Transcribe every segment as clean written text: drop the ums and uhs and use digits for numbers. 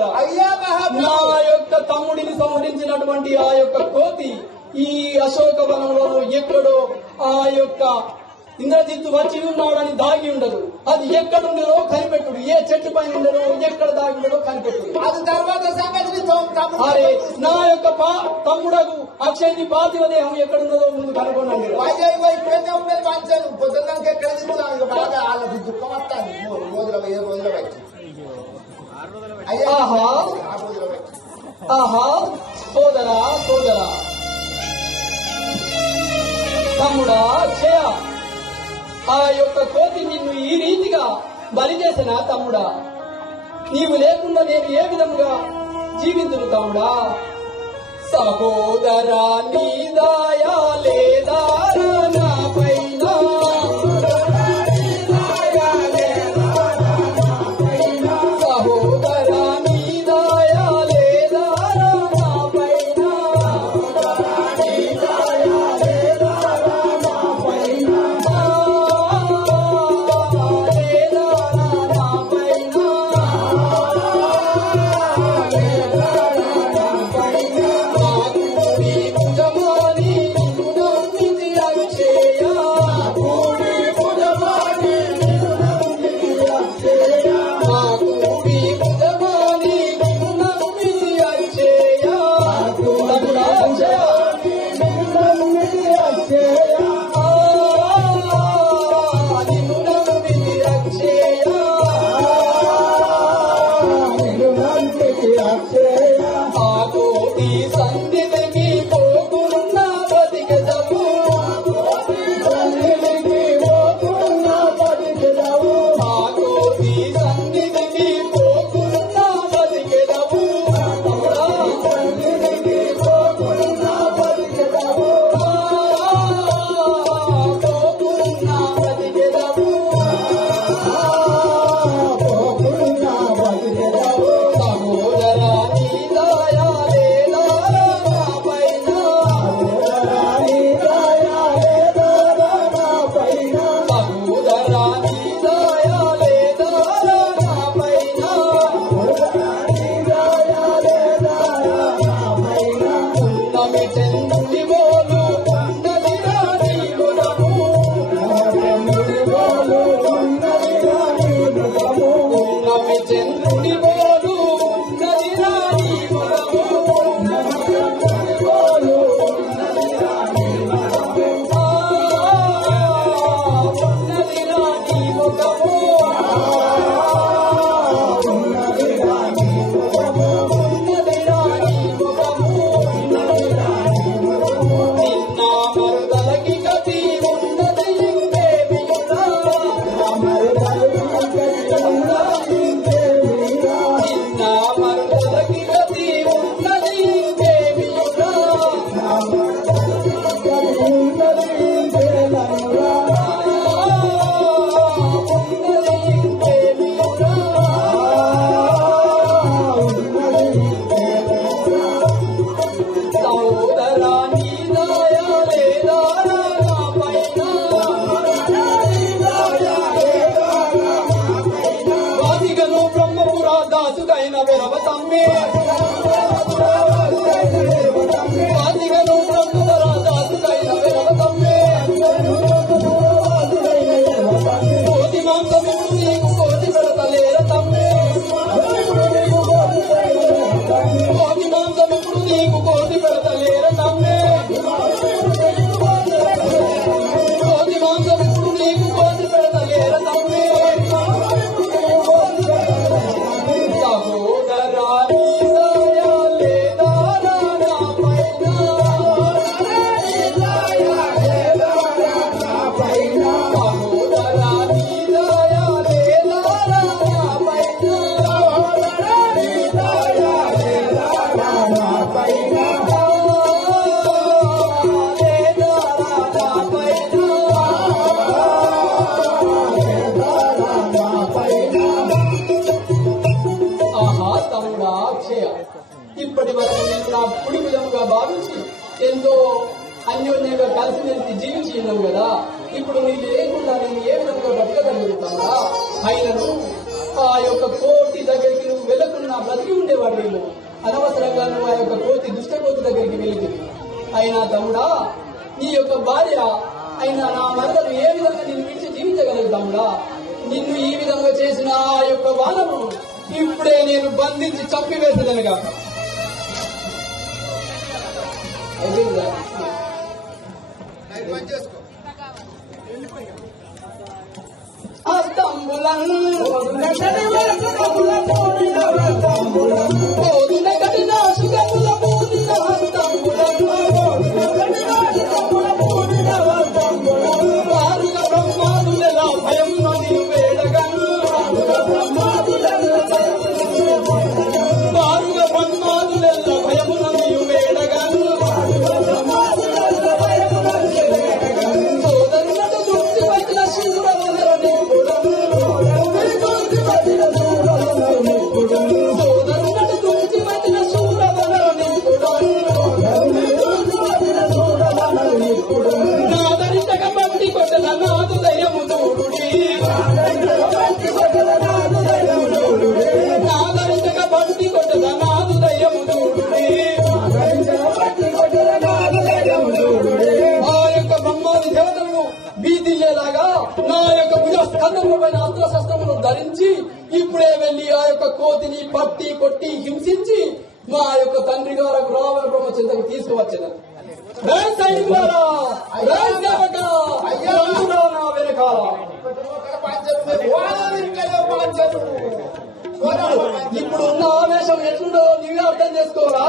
మహాప్రభులారా, నా యొక్క తమ్ముడిని సంహరించినటువంటి ఆ యొక్క కోతి ఈ అశోకవనంలో ఎక్కడో ఆ యొక్క ఇంద్రజిత్తు వచ్చి ఉన్నాడని దాగి ఉండదు. అది ఎక్కడుండదో కనిపెట్టుడు, ఏ చెట్టు పైన ఉండదో ఎక్కడ దాగి ఉండదో కనిపెట్టుడు. అది తర్వాత సంగతి అరే నా యొక్క తమ్ముడకు అక్షయ్ని పార్థివ దేహం ఎక్కడున్నదో ముందు కనుగొన్నాను. పొద్దున్నాక ఎక్కడ తింటున్నాను బాగా వాళ్ళకి దుఃఖం వస్తాను. 3 రోజుల 7 రోజుల వచ్చి ఆహా సోదరా సోదరా తమ్ముడా అక్షయ, ఆ యొక్క కోతి నిన్ను ఈ రీతిగా బలి చేసిన తమ్ముడా, నీవు లేకుండా నేను ఏ విధంగా జీవించును తమ్ముడా? సహోదరా నీ దయా లేదా నా పైన, సహోదరా నీ దయా లేదా నా పైన, ఎంతో అన్యోన్యంగా కలిసిమెలిసి జీవించి ఉన్నావు కదా. ఇప్పుడు నీకు లేకుండా నేను ఏ విధంగా బతకగలుగుతానా? అయినను ఆ యొక్క కోటి దగ్గరికి నువ్వు వెళ్లకున్నా బ్రతికి ఉండేవాడేమో. అనవసరంగా నువ్వు ఆ యొక్క కోతి దుష్ట కోతి దగ్గరికి వెళ్ళింది. అయినా తమ్ముడా, నీ యొక్క భార్య అయినా నా మరదలు ఏ విధంగా నిన్ను విడిచి జీవించగలదు తమ్ముడా? నిన్ను ఈ విధంగా చేసిన ఆ యొక్క వానము ఇప్పుడే నేను బంధించి చంపివేసేదనుగా. అస్త్రశస్త్రమును ధరించి ఇప్పుడే వెళ్లి ఆ యొక్క కోతిని పట్టి కొట్టి హింసించి మా యొక్క తండ్రి గారు రావణ బ్రహ్మ చింతకు తీసుకువచ్చారు. సైనికులారా, నా వెనకాల ఇప్పుడు ఉన్న ఆవేశం ఎట్లుండో నీవే అర్థం చేసుకోరా.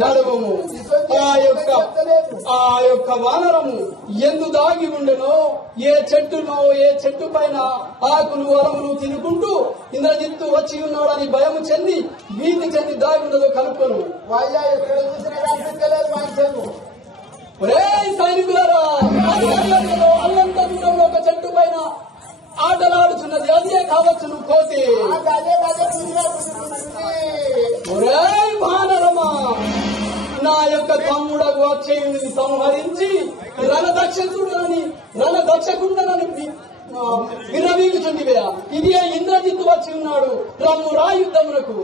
నడుము ఆ యొక్క వానరము ఎందు దాగి ఉండెనో, ఏ చెట్టు పైన ఆకులు అలములు తినుకుంటూ ఇంద్రజిత్తు వచ్చి ఉన్నాడని భయము చెంది భీతి చెంది దాగి ఉండదో కనుక్కోను. సైనికులారా, అల్లంత దూరంలో ఒక చెట్టు పైన ఆటలాడుచున్నది, అదే కావచ్చును కోతి. వానరమా, నా యొక్క తమ్ముడకు అక్షయుని సంహరించి రణదక్షకుండనని విరవీగుచుండివే. ఇదే ఇంద్రజిత్తు వచ్చి ఉన్నాడు, రమ్ము రా యుద్ధమునకు.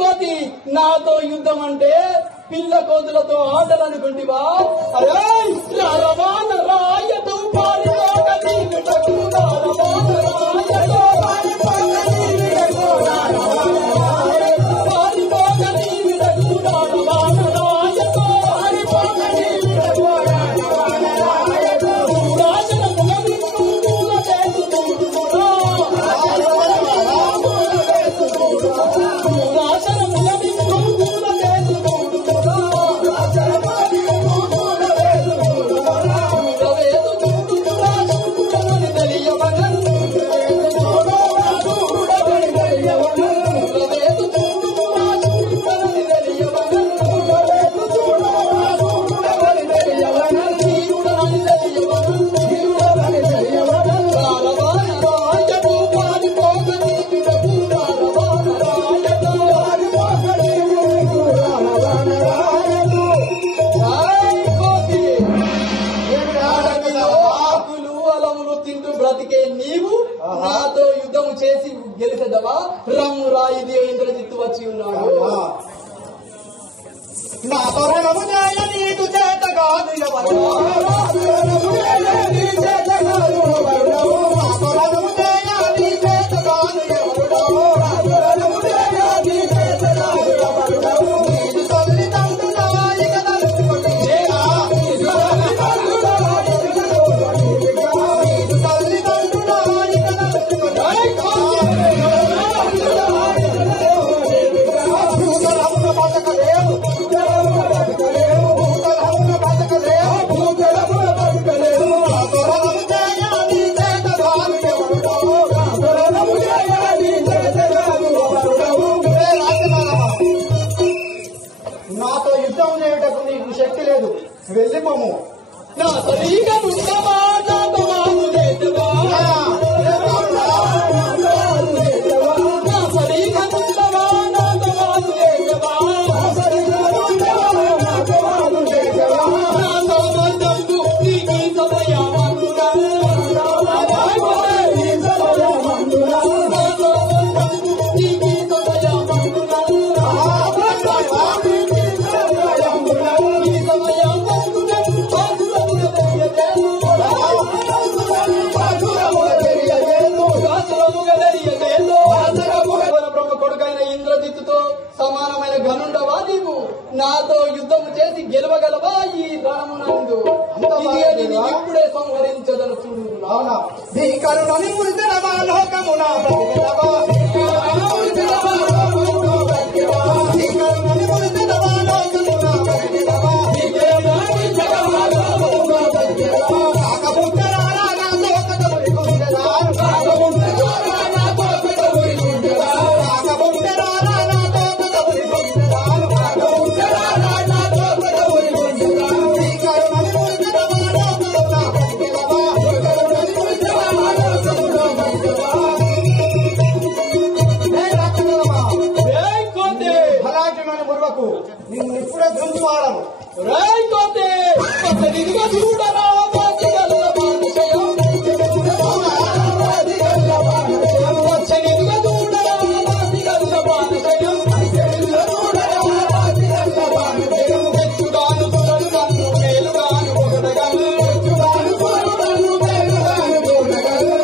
కోతి, నాతో యుద్ధం అంటే పిల్ల కోతులతో ఆటలు అనుకుంటివా? అరే రవాణ రాయతో పారిపోక నీవిటకు, రవాణ రాయతో పారిపోక నీవిటకు, పారిపోక నీవిటకు, రవాణ రాయతో పారిపోక నీవిటకు, రవాణ రాయతో రాజనముల విష్ణు మూల చేతు చూడుమురా, రాజనముల విష్ణు మూల చేతు చూడుమురా, బ్రతికే నీవు నాతో యుద్ధము చేసి గెలిచెదవా? రమ్ము రా, ఇది ఇంద్రజిత్తు వచ్చి ఉన్నాడు. నా తరుణము చేయ నీకు చేత కాదు ఎవరు, నా తరుణము చేయ నీ చేత కాదు ఎవరు, నా తరుణము చేయ నీ చేత కాదు ఎవరు, నా తరుణము చేయ నీ చేత కాదు ఎవరు. నీదు తల్లిదండ్రుల ఇక తలుచుకొని నీదు తల్లిదండ్రుల ఇక నాతో యుద్ధం చేయటకు నీకు శక్తి లేదు, వెళ్ళిపోము. నా సరిగా సమయమందున నాతో యుద్ధం చేసి గెలవగలవా ఈ రణమునందు? ఇదే నిన్ను ఇప్పుడే సంహరించదను చూడు. అవునా భీకరుణని మురిసెదవా లోకమున బ్రతికెదవా భీకరుణని మురిసెదవా లోకమున బ్రతికెదవా కాకపుట్టరారా నా తోకతోని గుండెలా కాకపుట్టరారా నా తోకతోని గుండెలా భీకరుణని మురిసెదవా లోకమున బ్రతికెదవా భలాకిమని ముర్వకు నిన్ను ఇప్పుడే దుంచువాడను రాయిపోతే అతనిగా చూడరా బాధిగల్ల బాధిషయం వచ్చనిగా చూడరా బాధిగల్ల బాధిషయం మెచ్చుగాను సురలు నన్ను మేలుగాను పొగడగను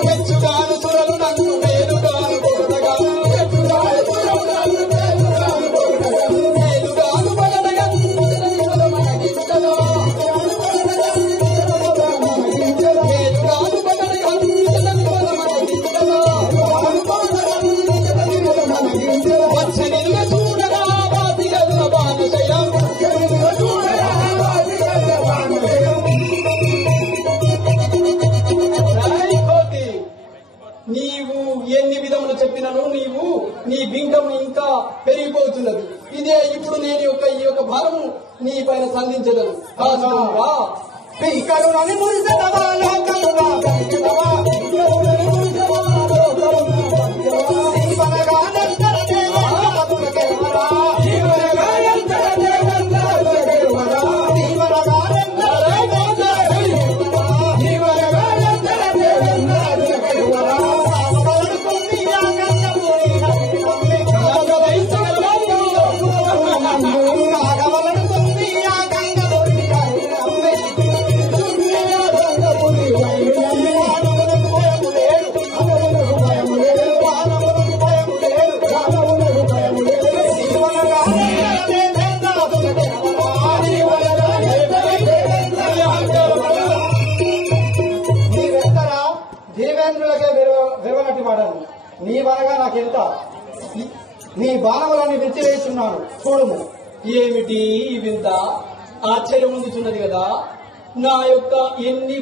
మెచ్చుగాను సురలు నన్ను మేలుగాను పొగడగను మేలుగాను బగడగను వచ్చనిగా చూడరా బాధిగల్ల బాధిషయం రాయిపోతే నీవు ఎన్ని విధములు చెప్పినను నీవు నీ బింకము ఇంకా పెరిగిపోతున్నది. ఇదే ఇప్పుడు నేను ఈ యొక్క భారము నీ పైన సంధించదను. కాదురా భీకరుణని మురిసెదవా లోకమున బ్రతికెదవా జీవనగా నంతర దేవతల గెలువరా జీవనగా నంతర దేవతల గెలువరా జీవనగా నంతర దేవతల గెలువరా సావబడుతుంది ఆ గంగముని నమ్మి కాగవలడుతుంది ఆ గంగముని నమ్మి నీవెంతరా దేవేంద్రులకే విరవనటి వాడను నీ వనగా నాకెంత నీ బాణములని విడిచివేస్తున్నాను చూడుము. ఏమిటి ఈ వింత? ఆశ్చర్యం ఉంచున్నది కదా. నా యొక్క ఎన్ని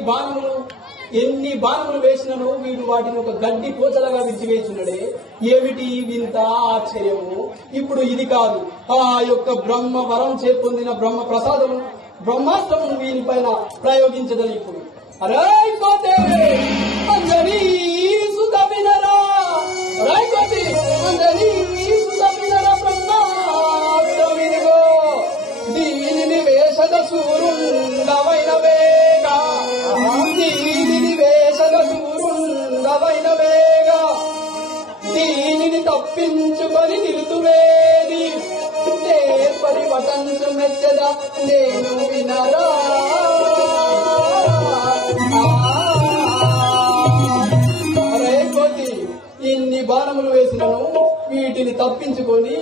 బాణములు వేసినను వీడు వాటిని ఒక గడ్డి పోచలగా విడిచివేస్తున్నాడే. ఏమిటి ఈ వింత ఆశ్చర్యము? ఇప్పుడు ఇది కాదు, ఆ యొక్క బ్రహ్మ వరం చేపొందిన బ్రహ్మ ప్రసాదము బ్రహ్మాస్త్రమును వీనిపైన ప్రయోగించదని ఇప్పుడు. రాయిపోతే అంజనీ సుత వినరా, రాయిపోతే అంజనీ సుత వినరా బ్రహ్మాస్త్రమిదిగో దీనిని వేషద సూరుండవైన వేగా, దీనిని వేషద సూరుండవైన వేగా, దీనిని తప్పించుకొని నిలుతువేది నేర్పడి వటంచు మెచ్చదా నేను వినరా. అరే కోతి, ఇన్ని బాణములు వేసినను వీటిని తప్పించుకొని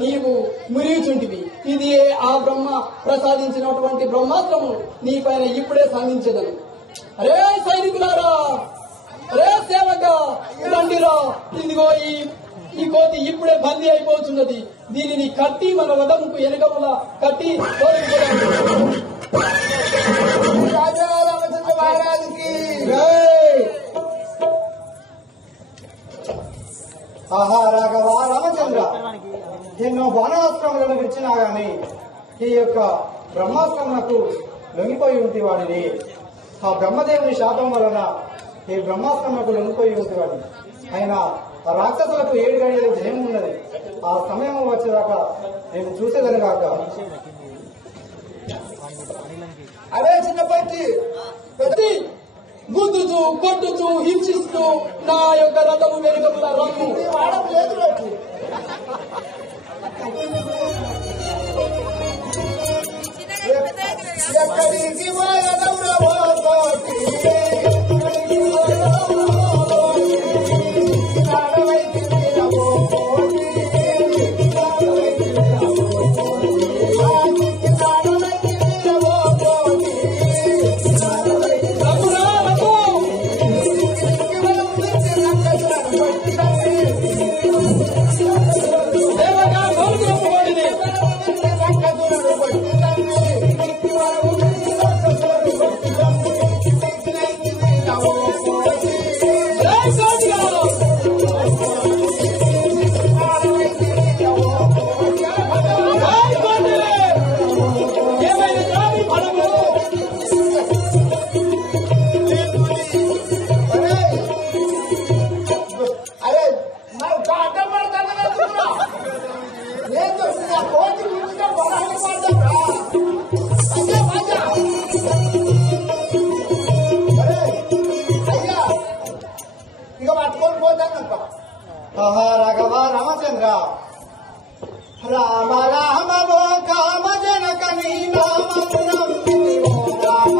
నీవు మురియుచుంటివి. ఇది ఆ బ్రహ్మ ప్రసాదించినటువంటి బ్రహ్మాస్త్రము నీ పైన ఇప్పుడే సంధించదను. అరే సైనికులారా, అరే సేవక రండిరా, ఇదిగో ఈ కోతి ఇప్పుడే బందీ అయిపోతున్నది. దీనిని కట్టి మన రథముకు వెనుకముల కట్టి రాజా రామచంద్ర మహారాజుకి ఆహా రాఘవ రామచంద్ర, ఎన్నో బాణాస్త్రములను విడిచినా గాని ఈ యొక్క బ్రహ్మాస్త్రమునకు లొంగిపోయి ఉంటే వాడిని, ఆ బ్రహ్మదేవుని శాపం వలన ఈ బ్రహ్మాస్త్రమునకు లొంగిపోయి ఉంటే వాడిని. అయినా ఆ రాక్షసులకు 7 గడియలు జయం ఉన్నది. ఆ సమయం వచ్చేదాకా నేను చూసేదనిగాక. అదే చిన్నప్పటి గుద్దుతూ కొట్టుతూ హింసిస్తూ నా యొక్క రథము వెనుకముల రమ్ము వాడడం లేదు. ఎక్కడికి ఆహా రాఘవ రామచంద్ర రామ రామ ఓ కామ జనక నీ నామము నమ్మితి ఓ రామ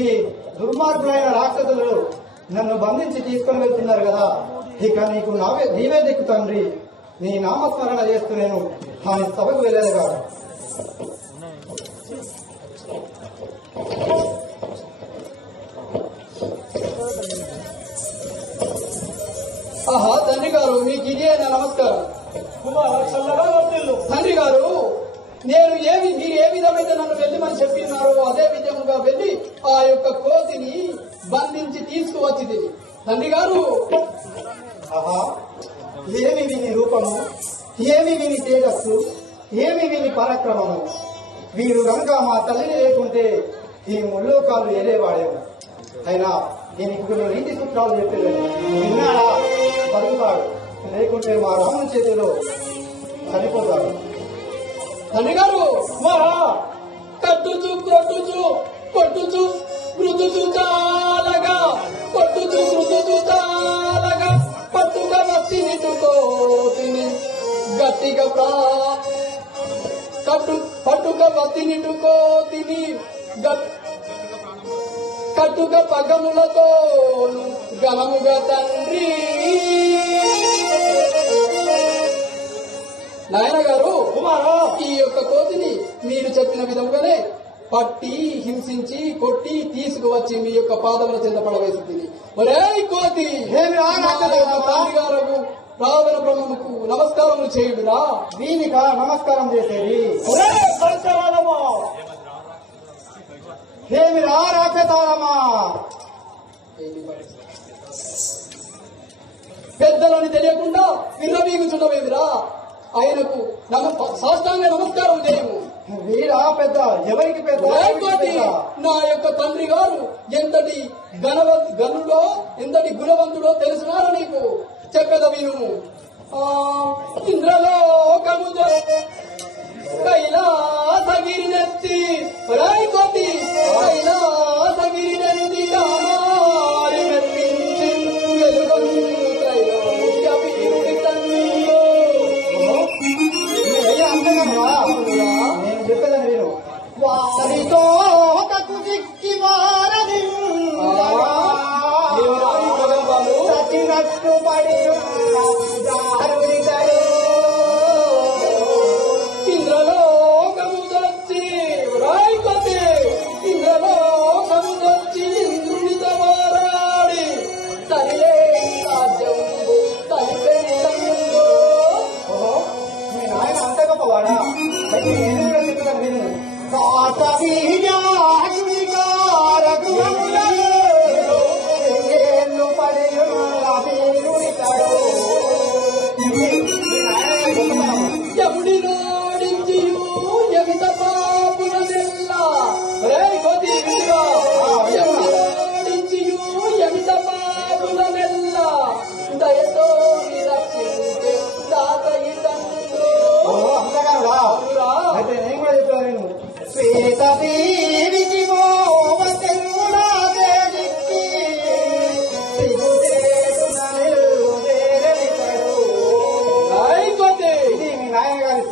ఈ దుర్మార్గులైన రాక్షసులు నన్ను బంధించి తీసుకొని వెళ్తున్నారు కదా, ఇక నీకు నీవే దిక్కు తండ్రి. నీ నామస్మరణ చేస్తూ నేను ఆ సభకు వెళ్ళేదిగా. ఆహా తండ్రి గారు, మీకు ఇదే నా నమస్కారం. తండ్రి గారు, మీరు ఏ విధమైతే నన్ను వెళ్ళమని చెప్పినారో అదే విధంగా వెళ్ళి ఆ యొక్క కోతిని బంధించి తీసుకువచ్చి తండ్రి గారు. ఆహా, ఏమి విని రూపము, ఏమి విని తేజస్సు, ఏమి విని పరాక్రమము. వీరు కనుక మా తల్లిని లేకుంటే ఈ ముల్లోకాలు ఏలేవాడేమో. అయినా నేను కొన్ని నీతి సూత్రాలు చెప్పేది విన్నాడా పలుకుతాడు, లేకుంటే మా రాముని చేతిలో చనిపోతాడు. తండ్రి గారు, కట్టుచు కొట్టుచు కొట్టుచు మృదుచు చాలగా కొట్టుచు మృదుచు చాలగా పట్టుగా వస్తి నిట్టుకోతిని గట్టిగా పట్టుగా వస్తి నిట్టుకోతిని కట్టుగా పగములతో గణముగా తండ్రి. నాయన గారు, ఈ యొక్క కోతిని మీరు చెప్పిన విధంగానే పట్టి హింసించి కొట్టి తీసుకువచ్చి మీ యొక్క పాదముల చెంద పడవేసి తిని. ఒరే కోతి, తండ్రి గారు రావణ బ్రహ్మకు నమస్కారములు చేయుడురా. వీనిక నమస్కారం చేసేది ఏమి రా రాక్షసాలమా, పెద్దలని తెలియకుండా విర్రవీగుచున్నవేమిరా. ఆయనకు సాష్టాంగ నమస్కారం చేయము. వీరా పెద్ద, ఎవరికి పెద్ద? నా యొక్క తండ్రి గారు ఎంతటి గనుడో ఎంతటి గుణవంతుడో తెలిసినారో నీకు చెప్పేద విను. ఇంద్రలోకము కైలాసగిరినెత్తి రాయికోతి కైలాసగిరినెత్తి కామారి మెప్పించి నేను చెప్పేదని నేను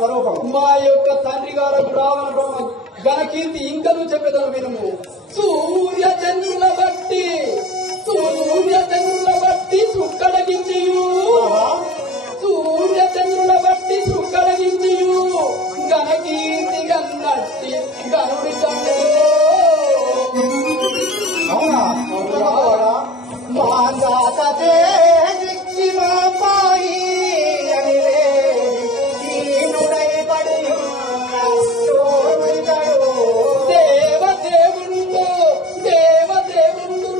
స్వరూపం. మా యొక్క తండ్రి గారు రావణ బ్రహ్మ ఘనకీర్తి ఇంకను చెప్పేదను వినుము. సూర్య చంద్రుల బట్టి సుక్కడగించియు ఘనకీర్తి గన్నట్టి గనుడి అవునా మాందాతే దిక్కి మా పాయి అని ఈనుడై పడి దేవదేవుడు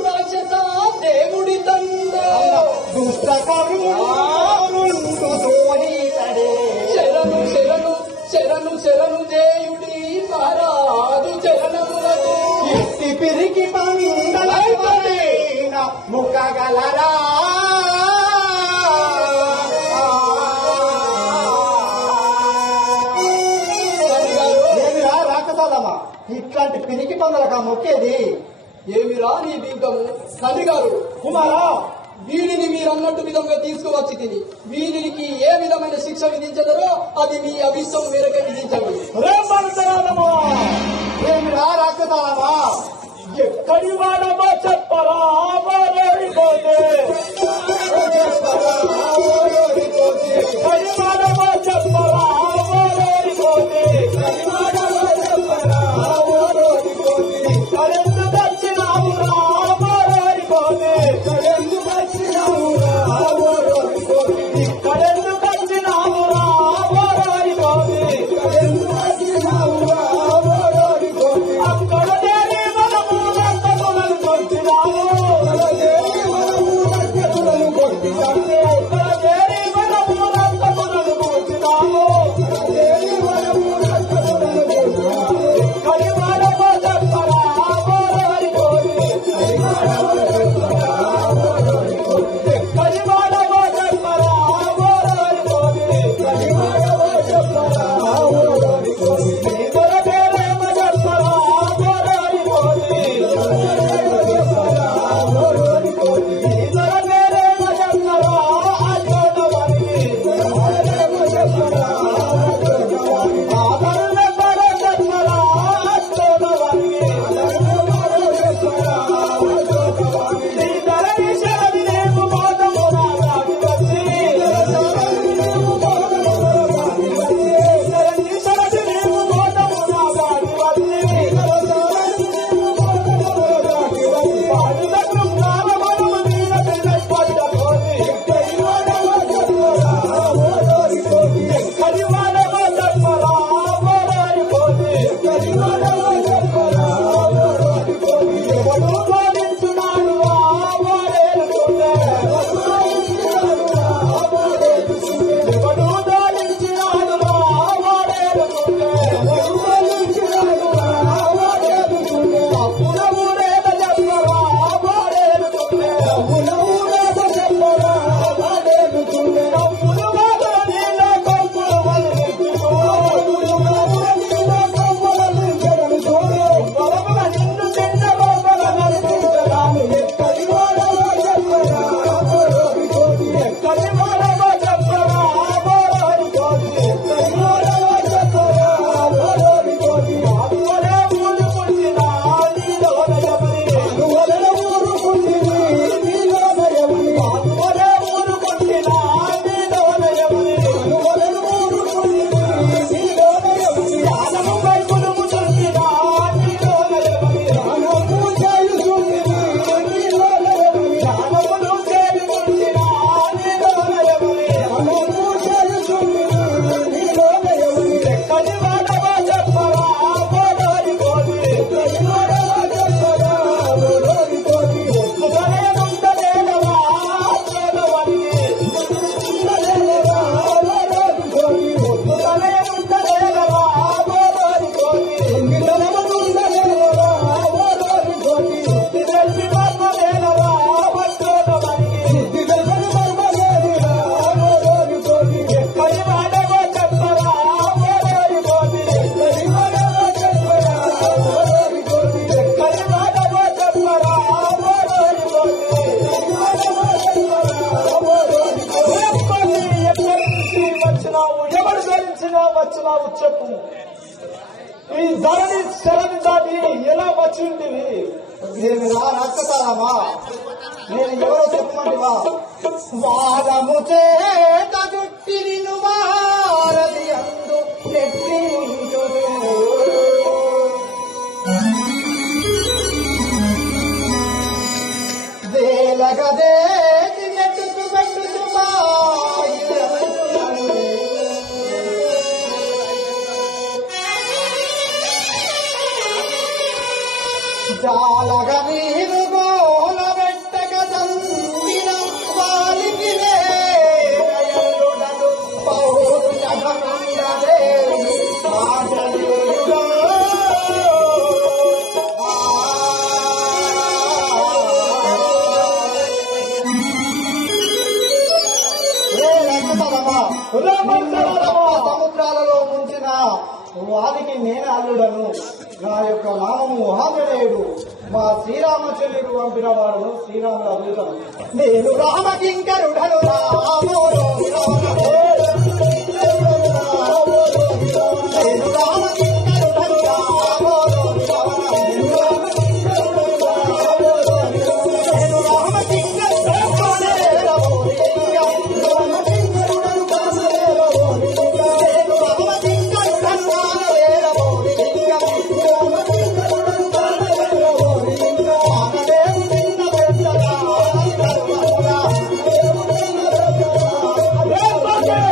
రాక్షస దేవుడి తండ్రి దుష్ట కరుణు సోనీతడే శరణు దేయుడి మహారాజు చరణములకు ఎత్తి పిరికి పంగలైన ముఖగలరా ఏమిరా రాకసాలమ్మా ఇట్లాంటి పిరికి పందలక మొక్కేది? ఏమిరా నీ బింకము? తండ్రి గారు, కుమారా వీడిని మీరన్నట్టు విధంగా తీసుకువచ్చి తిని వీరికి ఏ విధమైన శిక్ష విధించదరో అది మీ అభిష్టం మేరకే విధించండి. ఏమిరా రాకసాలమ్మా ఎక్కడి వాడమో చెప్పరా పోతే ఎక్కడి వాడమో చెప్పరా పోతే కరెంటు వచ్చినావురా పోతే కరెంటు వచ్చినావురా పోతే అక్కడ దేవి మనము వచ్చినావు అవతరించినా వచ్చినావు చెప్పు. ఈ ధరణి శరణి దాటి ఎలా వచ్చింటివి? నేను రాక్షసాలమా, నేను ఎవరో చెప్పమంటివా? వాదము చేత చుట్టి నిన్ను భారతి అందు నెట్టించుదు. వేలగదేటి నెట్టుతూ పెట్టుతూ జాలగ నీరు గోల పెట్టక చంపిన వారికి వేయుడను పౌరుషభంగదే ఆశయుడు. సముద్రాలలో ముంచిన వారికి నేను అల్లుడను. నా యొక్క నామము ఆంజనేయుడు. మా శ్రీరామచంద్రుడు పంపిన వాడును, శ్రీరాముడు అల్లుడను. నేను రామకింకరుడను రాముడు. నేను రామకింకరుడను రాముడు. నేను అదే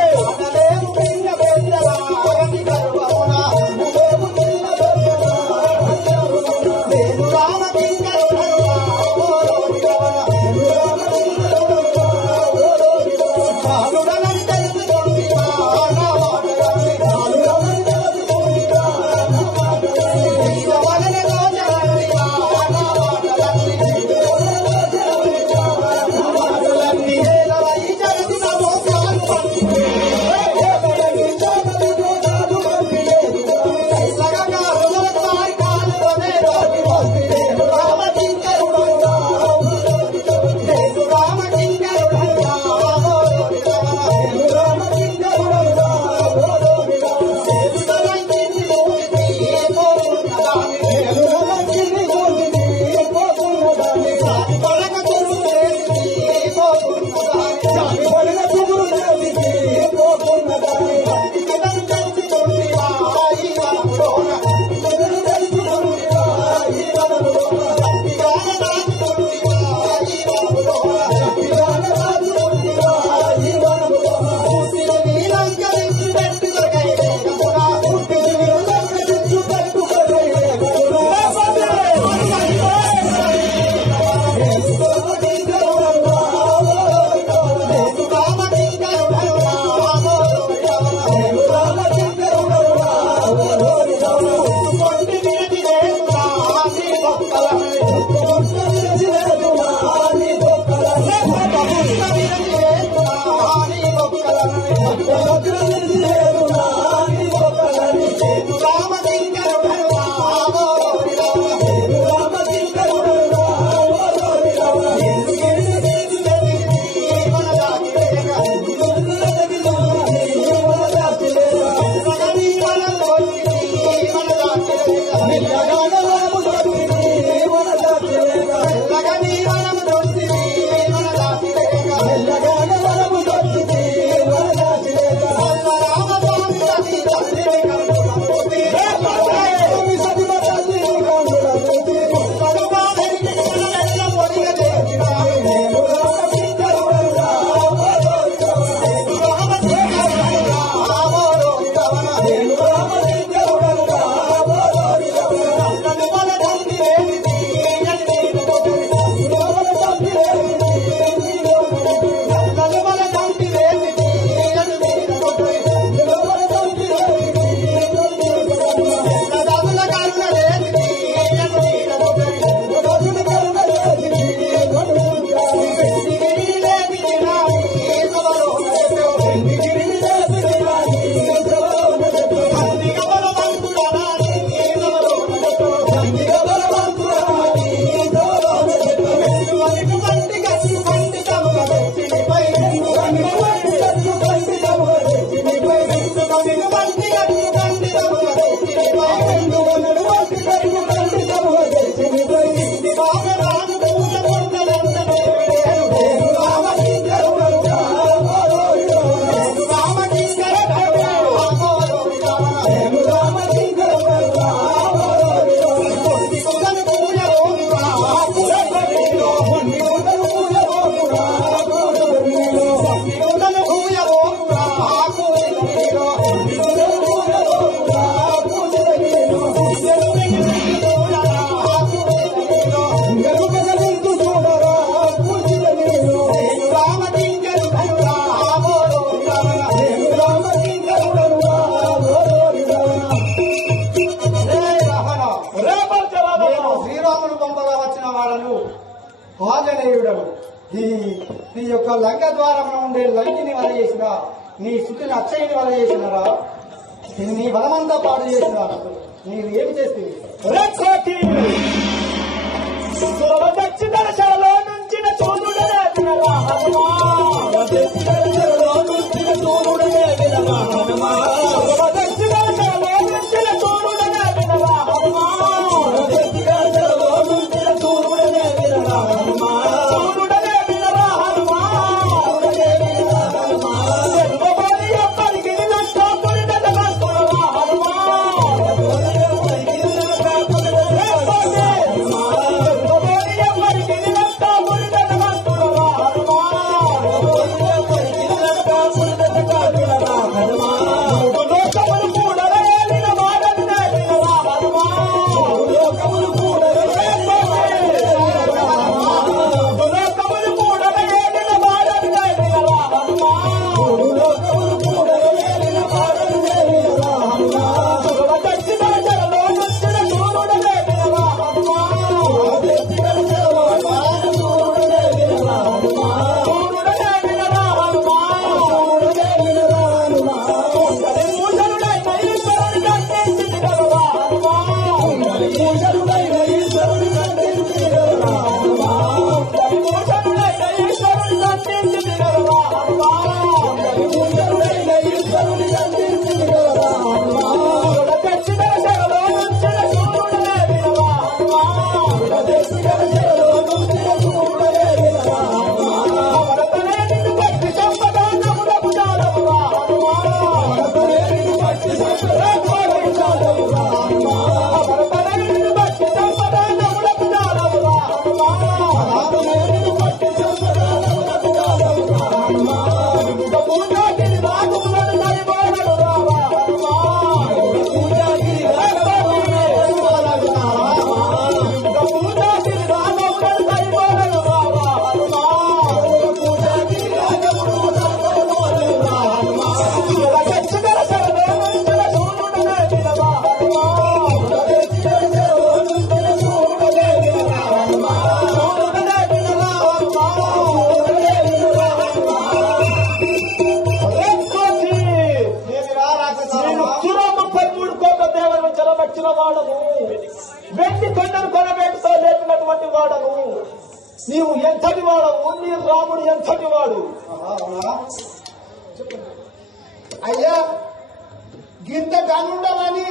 ఆంజనేయుడను ఈ యొక్క లంక ద్వారంలో ఉండే లంకిని వల చేసిన నీ సుతిని అక్షయుని వల చేసినారా నీ బలమంతా పాడు చేసినారు నీవు ఏమి చేస్తుంది దక్షిణ దశలో నుంచి చూడుడనే వినవా హనుమా దక్షిణ దశలో నుంచి చూడుడనే వినవా హనుమా దక్షిణ దశలో నుంచి చూడుడనే వినవా హనుమా దక్షిణ దశలో నుంచి చూడుడనే వినవా హనుమా చూడుడనే వినవా హనుమా చూడుడనే వినవా హనుమా ఎవ్వరి ఎప్పటికి నష్టం పురిదగా కొనవా హనుమా వెండి కొండను కొనబెట్టుతో లేపినటువంటి వాడను నీవు ఎంతటి వాడవు నీ రాముడు ఎంతటి వాడు అయ్యా గింత గనుండమని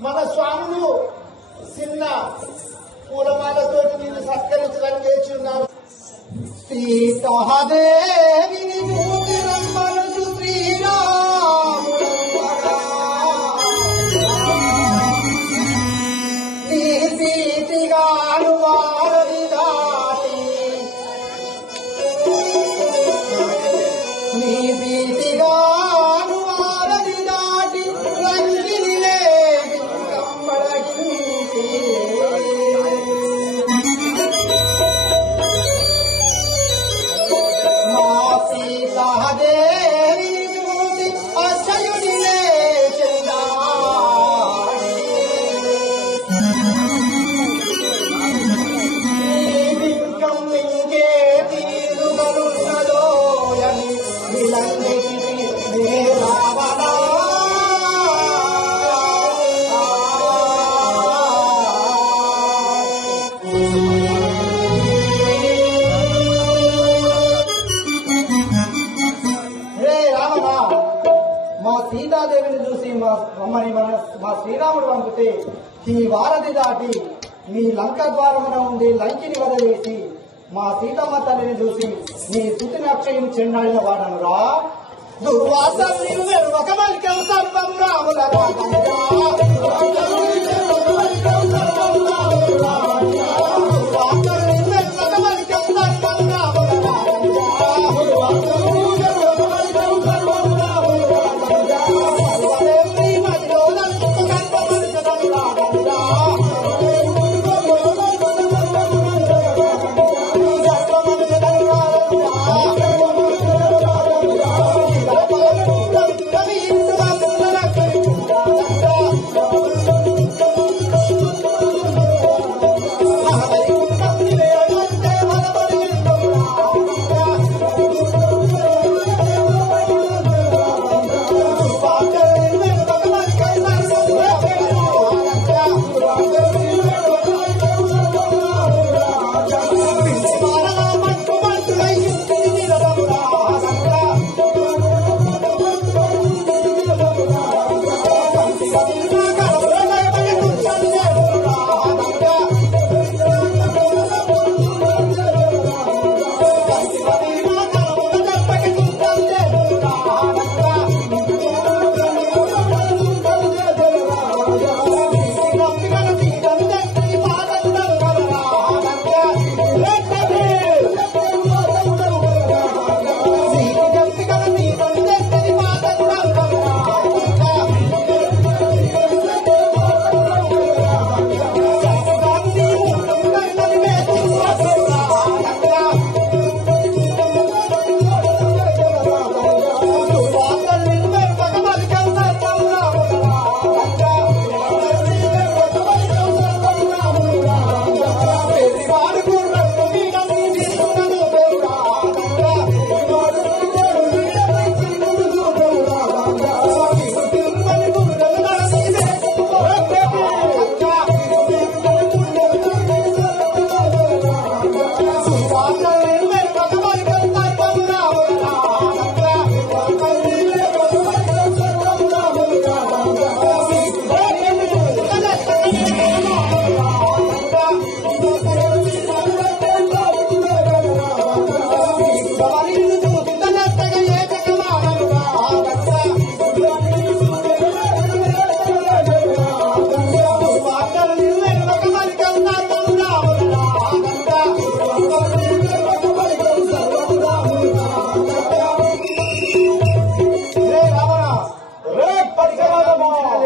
మన స్వాములు చిన్న పూలమాలతో నిన్ను సత్కరించడానికి వేచి ఉన్నారు. సీతాదేవిని మూతి రమ్మను శ్రీరాముడమ్మగా నీ సీతిగాను వారధి దాటి నీ సీతిగాను వారధి దాటి రంగిని లేవి కంబళగించి మా సీతాదేవిని చూసి అక్షయుని లేచిందాడి నీ బింకం మింగే తీరుగనున్నదో అని విలంగికి నే రావణా రే రావణ మా సీతాదేవిని చూసి మా శ్రీరాముడు పంపితే ఈ వారధి దాటి మీ లంక ద్వారమున ఉండి లంకిని వదిలేసి మా సీతమ్మ తల్లిని చూసి నీ స్తుతిని అక్షయం చెండాడిన వాడను రా దుర్వాసం ఒక మలికం సర్వం రాముల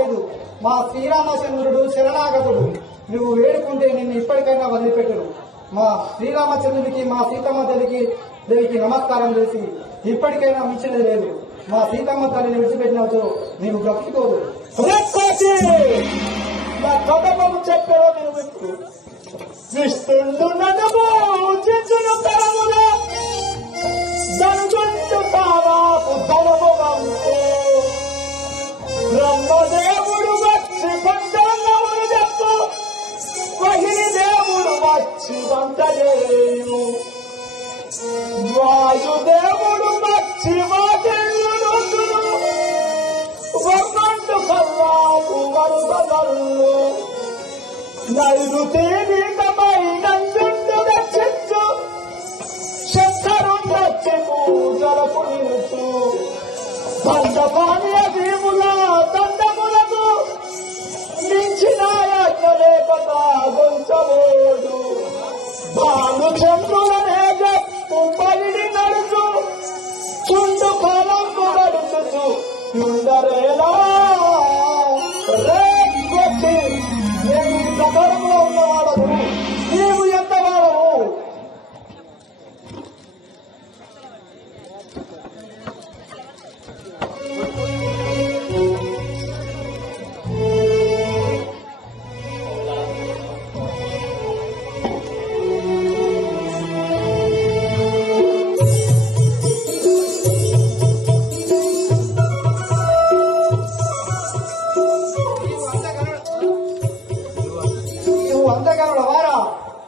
లేదు. మా శ్రీరామచంద్రుడు శరణాగతుడు. నువ్వు వేడుకుంటే నిన్ను ఇప్పటికైనా వదిలిపెట్టరు. మా శ్రీరామచంద్రుడికి మా సీతమ్మ దేవికి నమస్కారం చేసి ఇప్పటికైనా మించనే లేదు. మా సీతమ్మ తల్లిని విడిచిపెట్టినతో నీవు బ్రతికోదు. నా కథము చెప్పారో మీరు విప్పు విస్తుండు నడుము చించును తరములో దనుగుంటు తావాపు ధనము వంపు బ్రహ్మదేవుడు వచ్చి పంచాంగములు చెప్పు వహిని దేవుడు వచ్చి వంట చేయు వాయుదేవుడు వచ్చి వాటిల్లు వర్ణంటు కల్లాకు వరుసగల్లు నైరుతి నీకమైనందుండు రక్షించు శంకరుడు వచ్చి పూజలకు నిలుచు దండపానీయ దీవుల దండములకు మించిన యజ్ఞ లేకతా గొంచబోడు భానుచంద్రులనే చెప్పు పైడి నడుచు చుండు కాలంపు నడుచుచు ఉండరేలా రేపొచ్చి నేను ఈ ప్రకారంలో ఉన్నవాడను. నీవు ఎంత వాడవు?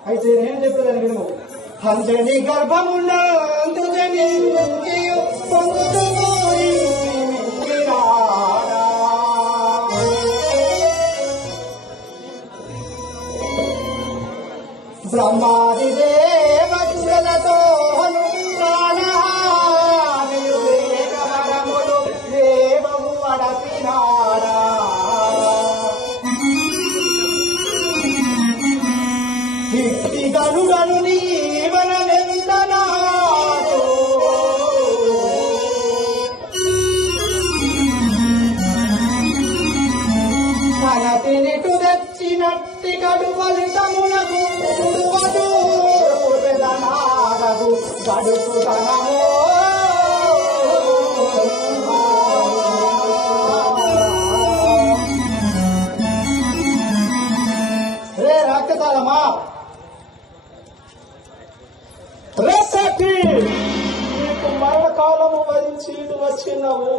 అయితే నేను చెప్పేదాన్ని విను. అంజని గర్భములో బ్రహ్మాది దేవతలతో ప్రాణములు దేవము అడపినారా గనుగను నీవనెంతనాడు మన తినిటు తెచ్చినట్టి గడు ఫలితమునకు పెదనాగదు గడుపుతనమో రే రాక్షసాలమా రసకి నీకు మరణకాలము వరించి వచ్చినావు.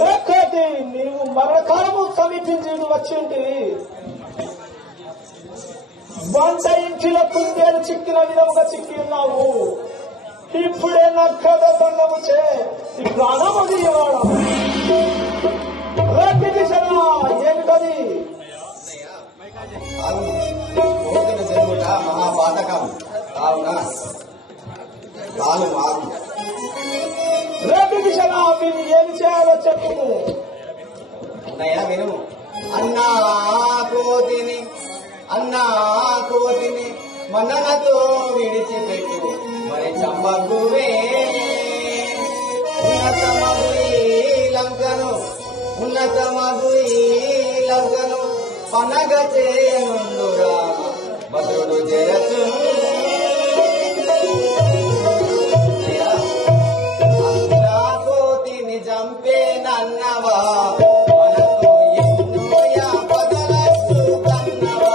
రక్కటి నీవు మరణకాలము సమీపించి వచ్చింది. వంట ఇంటిలో కుందేలు చిక్కిన విధముగా చిక్కి ఉన్నావు. ఇప్పుడే నక్కద దండము చే ఈ ప్రాణము తీయవాడా రక్కటి శర్మ ఏమిటది? మహాపాతకం కావున కాలు మారు. రేపు దిశలో మీరు ఏమి చేయాలో చెప్పు. అన్నయ్య విను. అన్నా కోతిని మననతో విడిచిపెట్టు మరి చంపగువే ఉన్నతమగు ఈ లంకను పనగ చేయనుండు రామ భద్రుడు జయచు కోతిని చంపేనన్నవా మనకు ఎన్నో యాపదలచ్చు కన్నవా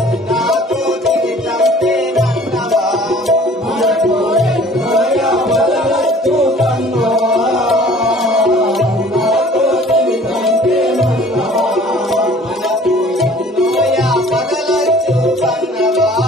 అన్నా కోతిని చంపేనన్నవా మనకు ఎన్నో యాపదలచ్చు కన్నవా మనకు ఎన్నో యాపదలచ్చు కన్నవా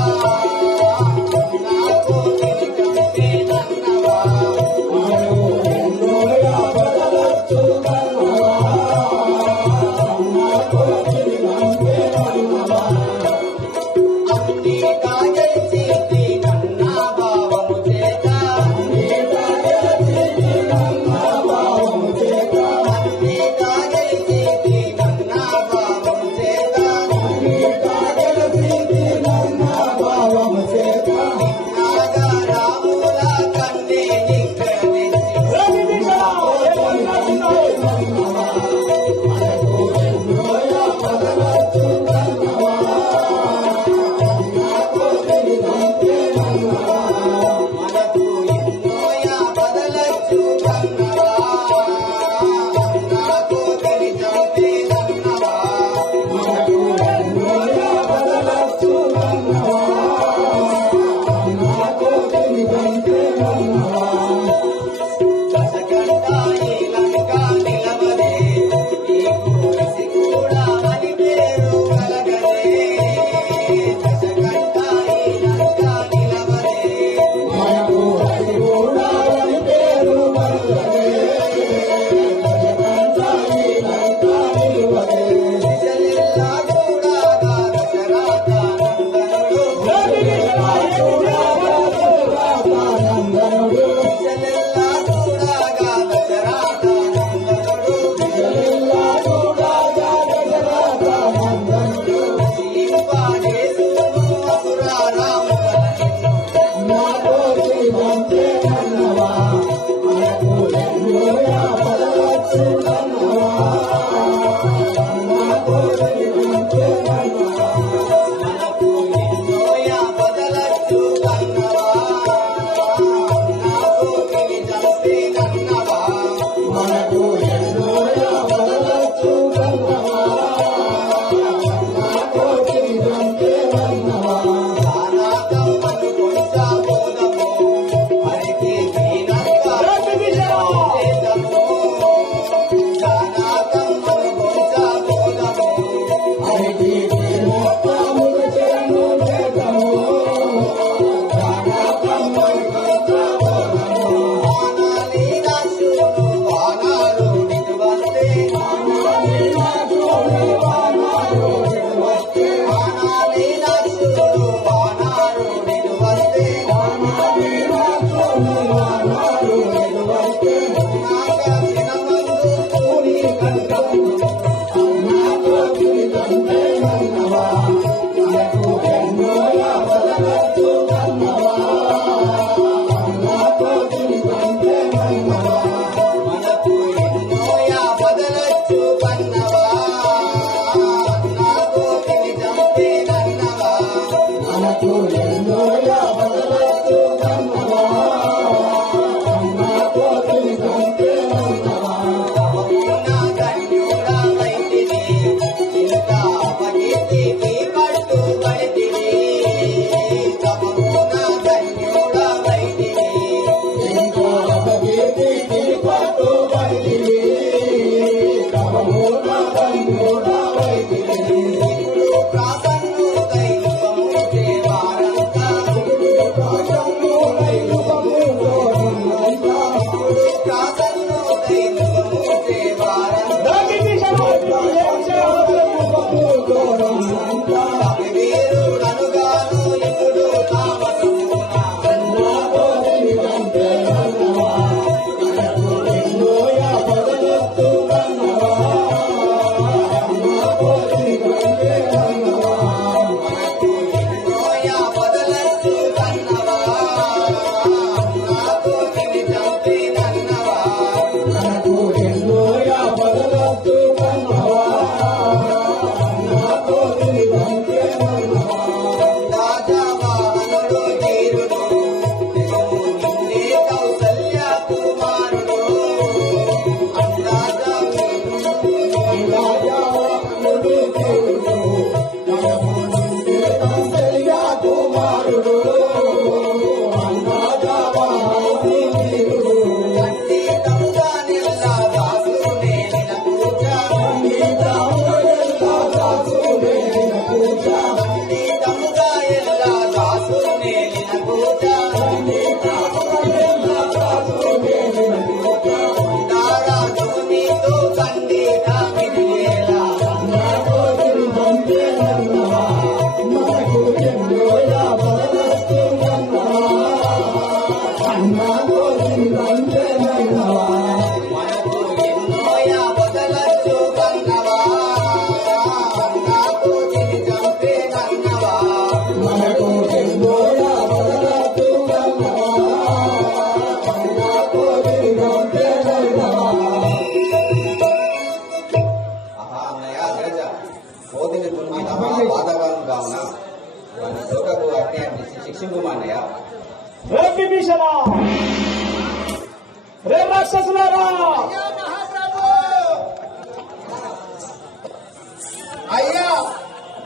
అయ్యా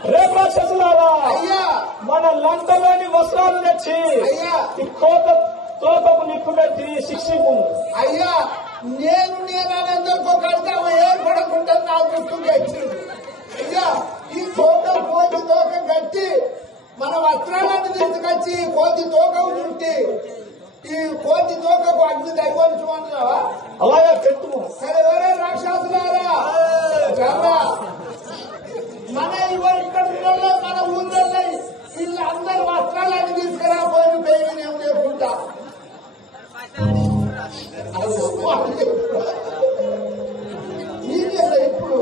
రేపు రాక్షసులారా అయ్యా మన లంకలోని వస్త్రాలు తెచ్చి అయ్యా ఈ తోకకు నిప్పు పెట్టి శిక్షింపు. అయ్యా నేనందరికీ కడతాము ఏర్పడకుండా నా గుర్తు కట్టింది. అయ్యా ఈ కోతి తోక కట్టి మన వస్త్రాలను తీసుకొచ్చి కోతి తోక ఉంటే ఈ కోతి తోకకు అగ్ని దైవోత్సవా అలాగే పెట్టు. సరే ఎవరే రాక్షసులారా మన ఇక్కడ మన ఊళ్ళో వీళ్ళందరూ వస్త్రాలను తీసుకురాబోయి పేరు లేకుండా ఇప్పుడు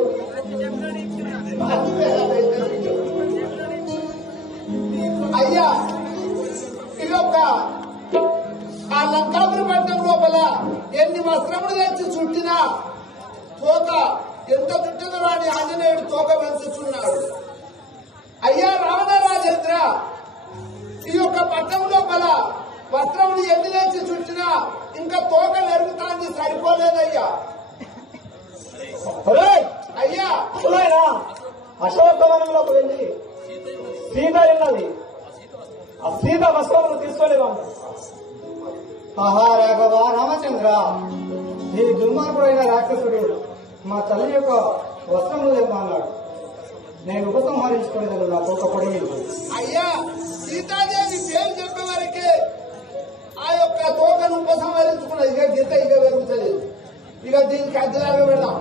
అయ్యా ఇదొక ఆ లంకాపురి పట్టణం లోపల ఎన్ని వస్త్రములు తెచ్చి చుట్టినా తోక ఎంత చుట్టిన వాడి ఆంజనేయుడు తోక పెంచుతున్నాడు. అయ్యా రావణ రాజేంద్ర ఈ యొక్క పట్టణం లోపల వస్త్రములు ఎన్ని తెచ్చి చుట్టినా ఇంకా తోక పెరుగుతాంది సరిపోలేదయ్యా. అశోకవనంలోకి వెళ్ళి సీత ఉన్నది. ఆ సీత వస్త్రములు తీసుకొని రమ్ము. ఆహా రాఘవ రామచంద్ర, ఈ దుర్మార్గుడైన రాక్షసుడు మా తల్లి యొక్క వస్త్రములు తెమ్మన్నాడు. నేను ఉపసంహరించుకునేది నా తోక పొడిగింది. అయ్యా, సీతాదేవి పేరు చెప్పే వరకే ఆ యొక్క తోకను ఉపసంహరించుకున్నది. ఇక గీత ఇక పెరుగుతుంది. ఇక దీనికి అడ్డలాగా పెడదాం.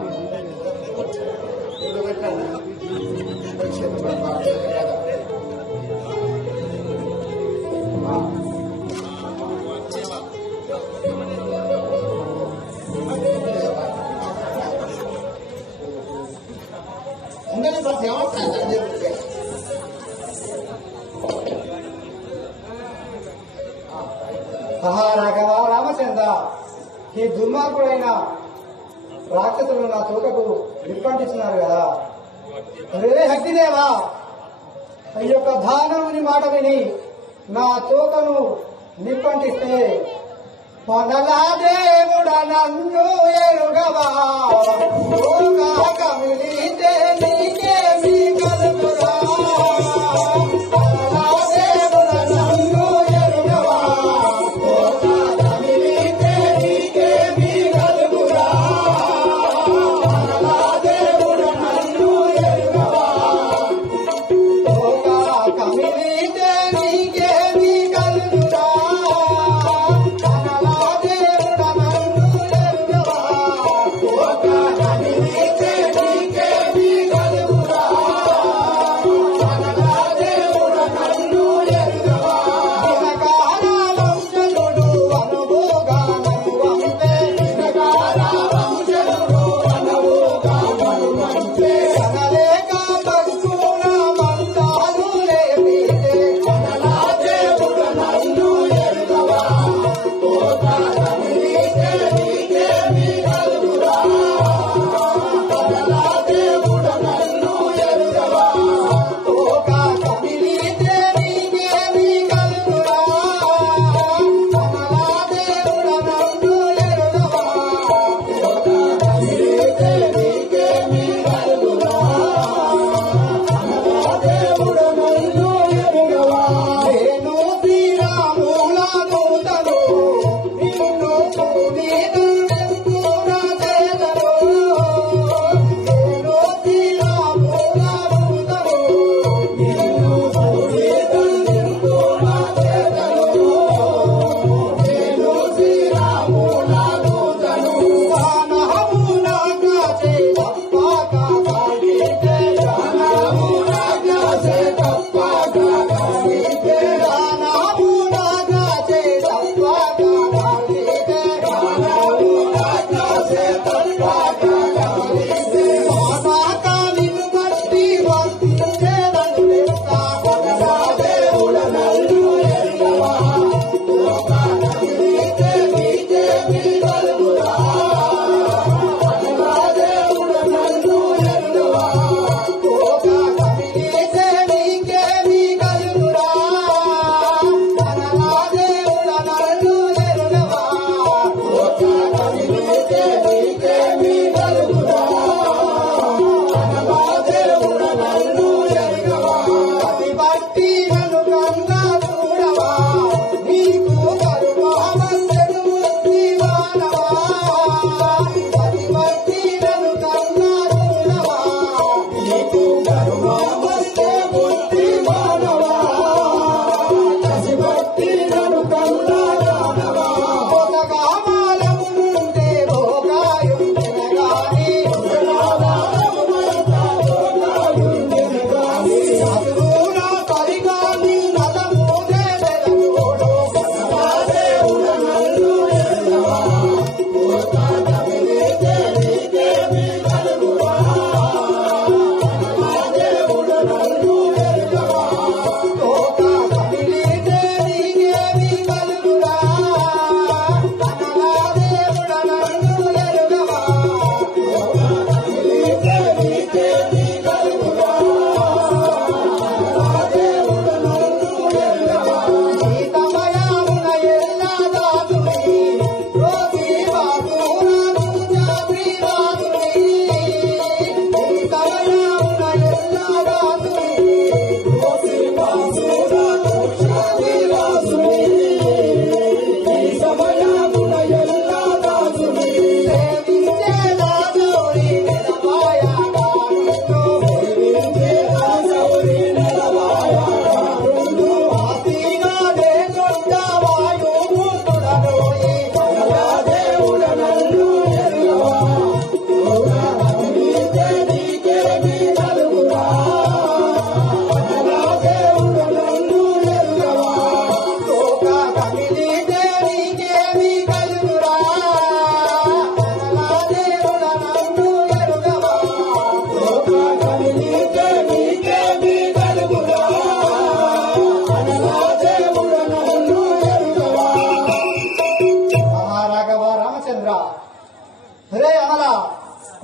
పెట్టండి. అందరి ప్రతి అవసరం చెప్తే ఆహా రాఘవ రామచంద్ర, ఈ దుర్మార్గుడైన రాక్షసులు నా తోకకు నిప్పంటిస్తున్నారు కదా. రే అగ్నిదేవా, ఈ యొక్క దానవుని మాట విని నా తోకను నిప్పంటిస్తే మనలాదేవుడ నన్ను ఎరుగవా, కమిలితే నీకేమీ కలుగురా. మనలాదేవుడ నన్ను ఎరుగవా, కమిలితే నీకేమీ కలుగురా. మనలాదేవుడ నన్ను ఎరుగవా, కమిలితే నీకేమీ కలుగురా.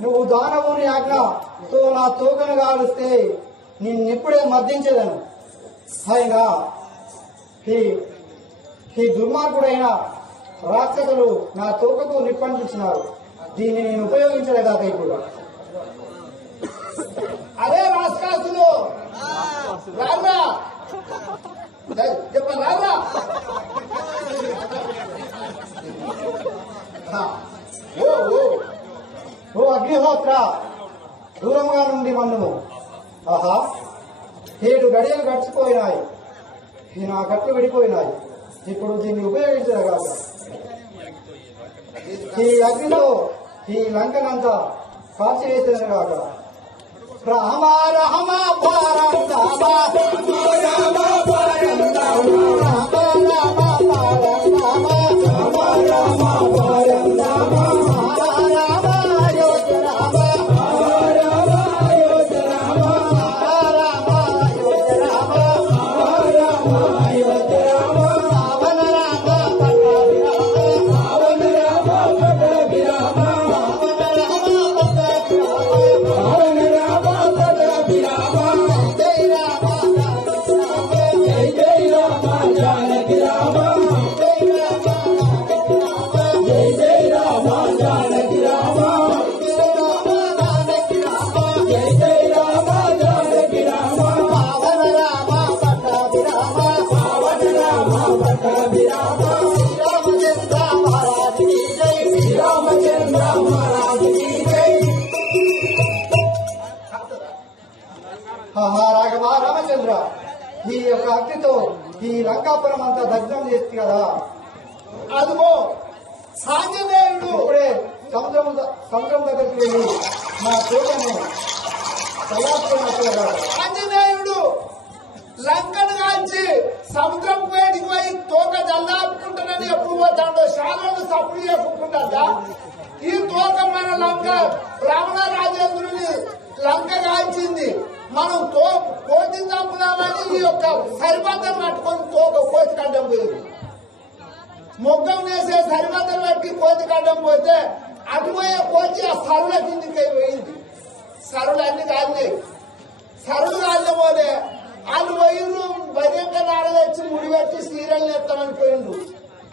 నువ్వు దానవుని ఆజ్ఞతో నా తోకను గాలిస్తే నిన్నిప్పుడే మర్దించేదను. అయినా ఈ దుర్మార్గుడైన రాక్షసులు నా తోకకు నిప్పంటించినారు. దీన్ని నేను ఉపయోగించలేదాక ఇప్పుడు. అరే రాష్ట్రాసులు రారా చెప్ప రారా ఓ అగ్నిహోత్ర, దూరంగా నుండి మన్నుము. ఆహా, 7 గడియలు గడిచిపోయినాయి. నా కట్లు విడిపోయినాయి. ఇప్పుడు దీన్ని ఉపయోగించగాక. ఈ అగ్నిలో ఈ లంకనంతా కాల్చివేసేది కాక. రామ రామ భారం రామ రామ భారం రామ రామ రామ భారం రామ రామ రామ భారం రామ రామ అయోధ్య రామ రామ అయోధ్య రామ రామ అయోధ్య రామ రామ అయోధ్య రామ రావణ రామ పట్టాభి రామ రావణ రామ పట్టాభి రామ రావణ రామ పట్టాభి రామ రావణ రామ పట్టాభి రామ జై రామ జై జై రామ జానకి రామ జై రామ జై జై రామ జానకి రామ జై రామ జానకి రామ జై జై రామ జానకి రామ రావణ రామ పట్టాభి రామ రావణ రామ పట్టాభి రామ శ్రీరామచంద్ర మహారాజ్ की जय శ్రీరామచంద్ర మహారాజ్ की जय రాఘవ రామచంద్ర, ఈ యొక్క అగ్నితో ఈ లంకాపురం అంతా దగ్ధం చేస్తుంది కదా. అదిగో ఆంజనేయుడు ఇప్పుడే సముద్రం దగ్గరికి వెళ్ళి నా తోటను తయారు. ఆంజనేయుడు లంకను కాల్చి సముద్రం వేడికి పోయి తోక జల్లాపుకుంటానని ఎప్పుడు పోతాడో శాలను సప్పుడు చెప్పుకుంటా. ఈ తోక మన లంక రావణ రాజేంద్రుని లంక కాల్చింది. మనం కోతిని చంపుదామని ఈ యొక్క సరిపద్దం పట్టుకొని తోక కోతి కడ్డం పోయింది. మొగ్గం వేసే సరిపద్దం పట్టి కోతి కడ్డం పోతే అటుపోయే కోతి ఆ సరుల కిందికి పోయింది. సరులు అన్ని కాలినాయి. సరులు కాలిన పోతే వాళ్ళు పోయిండ్రు. భయంగా నారదచ్చి ముడిపెట్టి సీరియల్ ఎత్తామని పోయిండ్రు.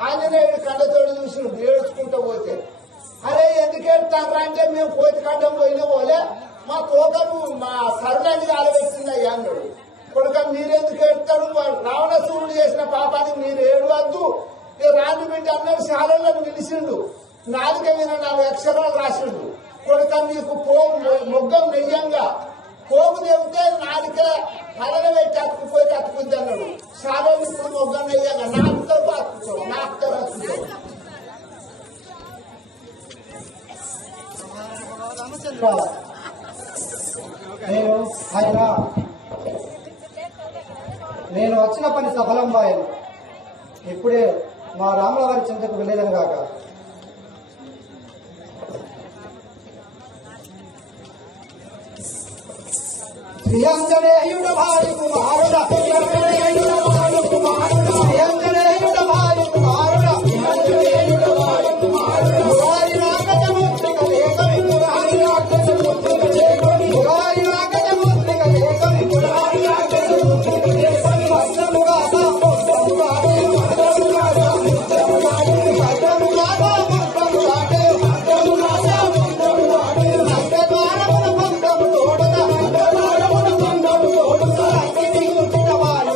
ఆంజనేయుడు కళ్ళతోడు చూసి ఏడ్చుకుంటూ పోతే, అరే ఎందుకు ఏడుతారు అంటే మేము కోతి కడ్డం పోయిన పోలే, మా తోకను మా సరులన్నీ కాలబెట్టిందయ్యా అన్నాడు. కొడుక మీరెందుకు ఏడుతాడు? రావణాసురుడు చేసిన పాపానికి మీరు ఏడవద్దు. రాజు బిడ్డ అన్నాడు. శాలలో నిలిచిండు. నాలుక మీద 4 అక్షరాలు రాసిండు. కొడుక నీకు మొగ్గం నెయ్యంగా పోగు తెగితే నాలుక కలన పెట్టి అతుకుపోయి అతుకుంది అన్నాడు. శాలలో ఇప్పుడు మొగ్గం నెయ్యంగా నాకుతో అతుకుతావు, నాకుతో అతుకుతావు. నేను వచ్చిన పని సఫలం బాయను. ఇప్పుడే మా రాముల వారి చింతకు వెళ్ళేదని కాక. శ్రీయంజనేయుడ భార్య కుమారుడ శ్రీయంజనేయుడ భార్య కుమారుడ శ్రీయంజనేయుడ భార్య కుమారుడ శ్రీయంజనేయుడ భార్య కుమారుడ మురారి రాకట ముద్రిక లేఖని మురారి రాకట ముద్రిక లేఖని మురారి రాకట ముద్రిక లేఖని మురారి రాకట ముద్రిక లేఖని వస్త్రముగా సాముద్రముగాడే వస్త్రముగా సాముద్రముగాడే వస్త్రముగా సాముద్రముగాడే వస్త్రముగా సాముద్రముగాడే లంకద్వారమున పందము తోడద లంకద్వారమున పందము తోడుత అగ్ని ఉంచిన వాయు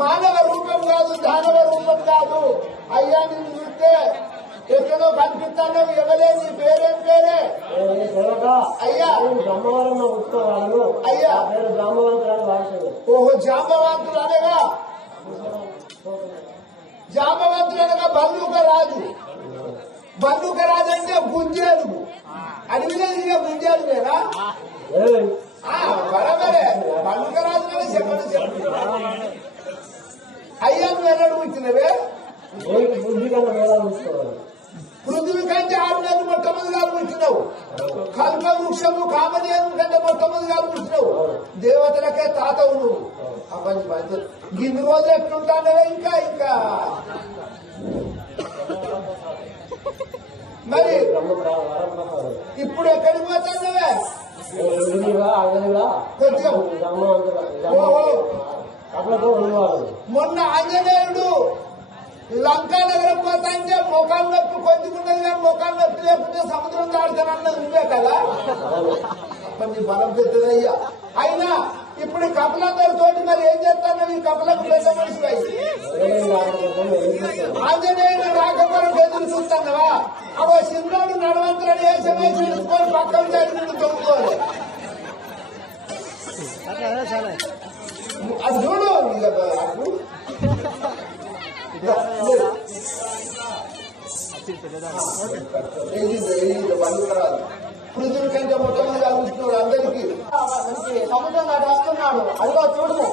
మానవ రూపం కాదు, దానవ రూపం కాదు. అయ్యా నేను చూస్తే ఎక్కడో కనిపిస్తానో ఎవరే, నీ పేరేం పేరే? అయ్యా అయ్యా ఓహో జాంబవంతులు అనగా బంధుక రాజు అంటే గుంజేరుగు, అడవిలో దిగే గుంజేరు వేరా? బరాబరే, బంధుక రాజు కూడా చెప్పండి. అయ్యా నువ్వు ఎన్నడు కూర్చున్నవే? పృథ్వీ కంటే 6 నెలలు మొట్టమొదటిగా కూర్చున్నావు. కల్ప వృక్షము కామధేను కంటే మొట్టమొదటిగా కూర్చున్నావు. దేవతలకే తాతవు నువ్వు. ఇన్ని రోజులు ఎట్లుంటానవే? ఇంకా ఇంకా మరి ఇప్పుడు ఎక్కడికి పోతానవే? కొంచెం మొన్న ఆంజనేయుడు లంకా నగరం పోతాంటే మొఖాలు నొప్పి కొద్దిగున్నది, కానీ మొఖాలు నొప్పి లేకుంటే సముద్రం దాడుతానన్నది నువ్వే కదా. నీ బలం పెద్దదయ్యా. అయినా ఇప్పుడు కపలందరితో మరి ఏం చేస్తాను? ఈ కపలకు పెద్ద మనిషి ఆంజనేయుడు రాకపోవడం ఎదురు చూస్తానవా? అవో సింధుడు నడవంతులని వేసమే చూసుకొని పక్కన జరిగి తొమ్ముకోవాలి. అది చూడు పృథ్వీ కంటే మొట్టమొదటి ఆలోచిస్తున్నాడు అందరికీ. సముద్రం నాటి వస్తున్నాడు, అదిగో చూడము.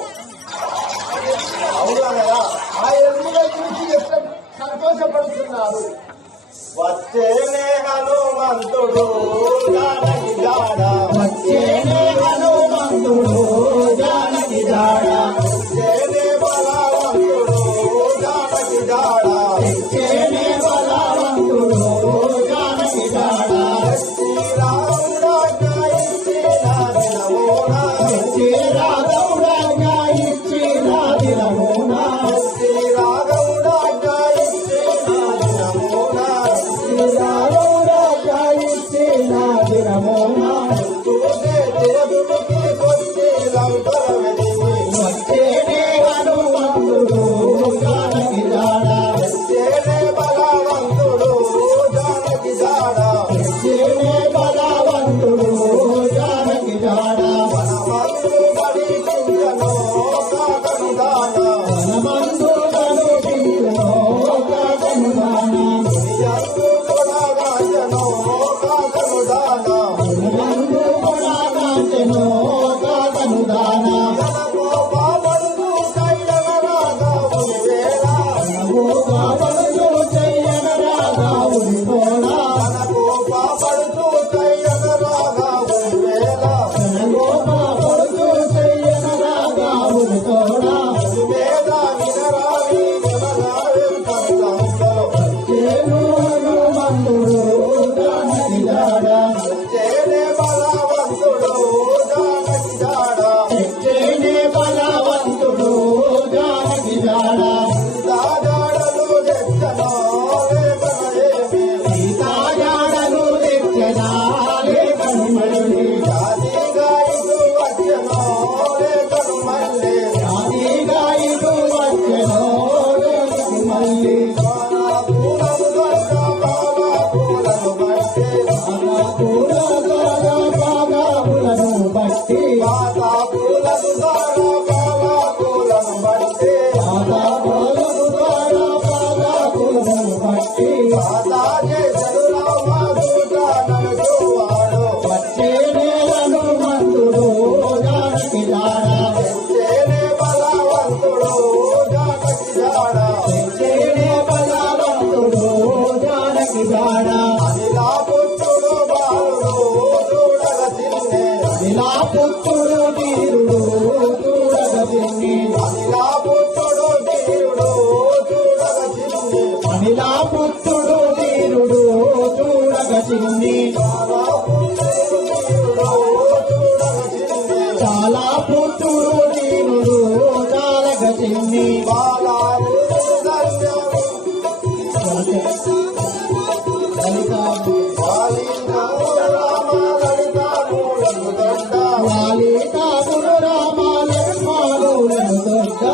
అవునా కదా? ఆ ఎదురుగా చూసి ఎంత సంతోషపడుతున్నారు. వచ్చేనే హనుమంతుడు జానకి జాడ, వచ్చేనే హనుమంతుడు జానకి జాడ, వచ్చేనే బలవంతుడు జానకి జాడ, వచ్చేనే బలవంతుడు జానకి జాడ, శ్రీరాముడా శ్రీరాముడా చాలా పుత్రుడు దీనుడు చాలగతిని వాలితాముడు రామ లక్ష్మణులను దొడ్డ వాలితాముడు రామ లక్ష్మణులను దొడ్డ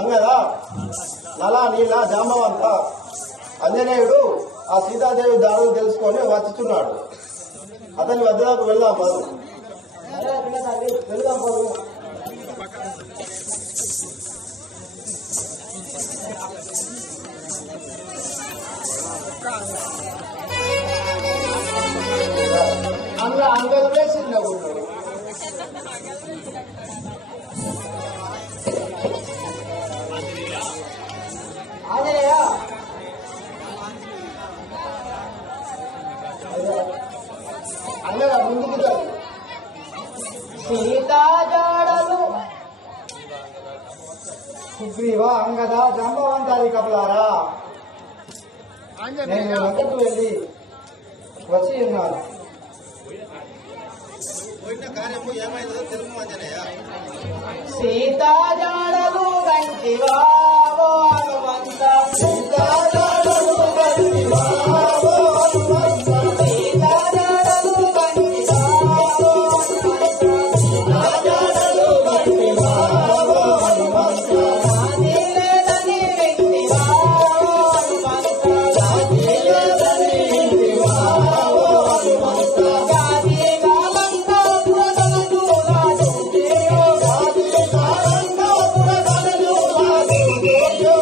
అంగదా నలా నీళ్ళ జాంబవంత ఆంజనేయుడు ఆ సీతాదేవి దారులు తెలుసుకొని వచ్చుచున్నాడు. అతని వద్దకు వెళ్దాం పదు. వెళ్దాం పదు. అందులో అంగలు వేసింది అన్నగా ముందుకు సీతా జాడలు సుగ్రీవా అంగదా జాంబవంతాది కపులారా, నేను వద్దకు వెళ్ళి వచ్చి ఉన్నాను. సీతా జాడలు గంటివా హనుమంత, సీతా జాడలు గంటివా హనుమంత, సీతా జాడలు గంటివా హనుమంత, సీతా జాడలు గంటివా హనుమంత, రాజీలేదని వెంటివా హనుమంత, రాజీలేదని వెంటివా హనుమంత, గాది కాలంగా పురదలదు రాజు రాజీ కాలంగా పురదలదు రాజు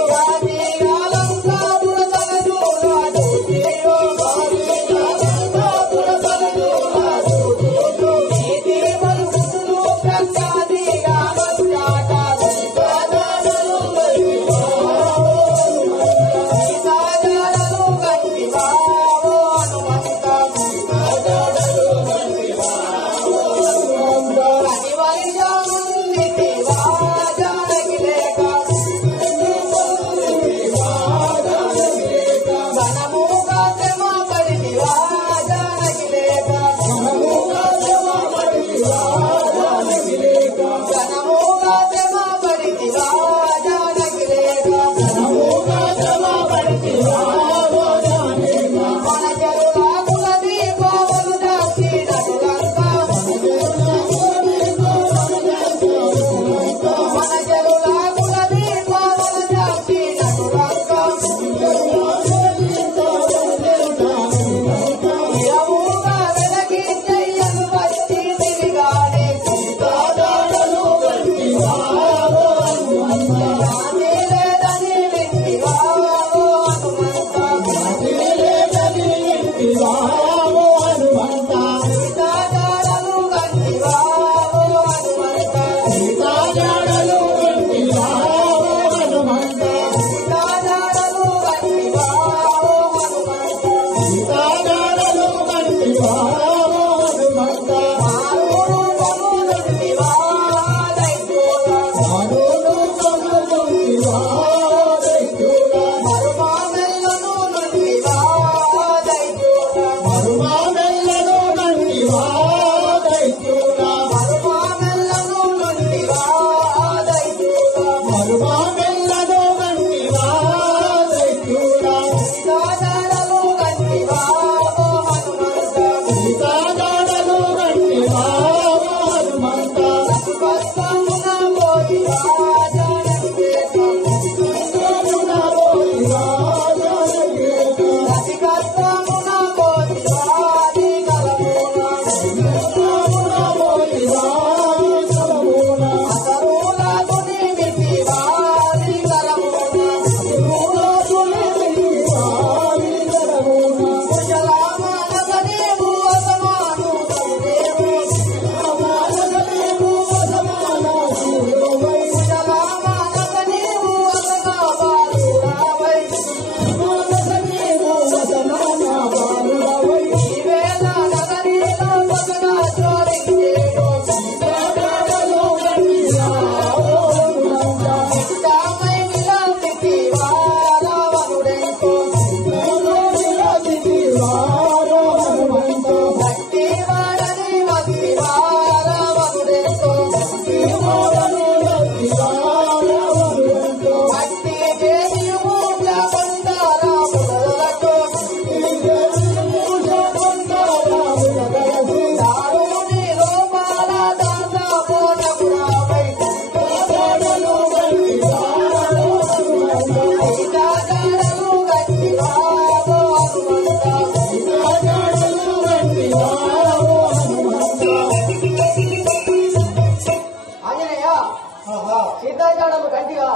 సీతాజాడము గట్టిగా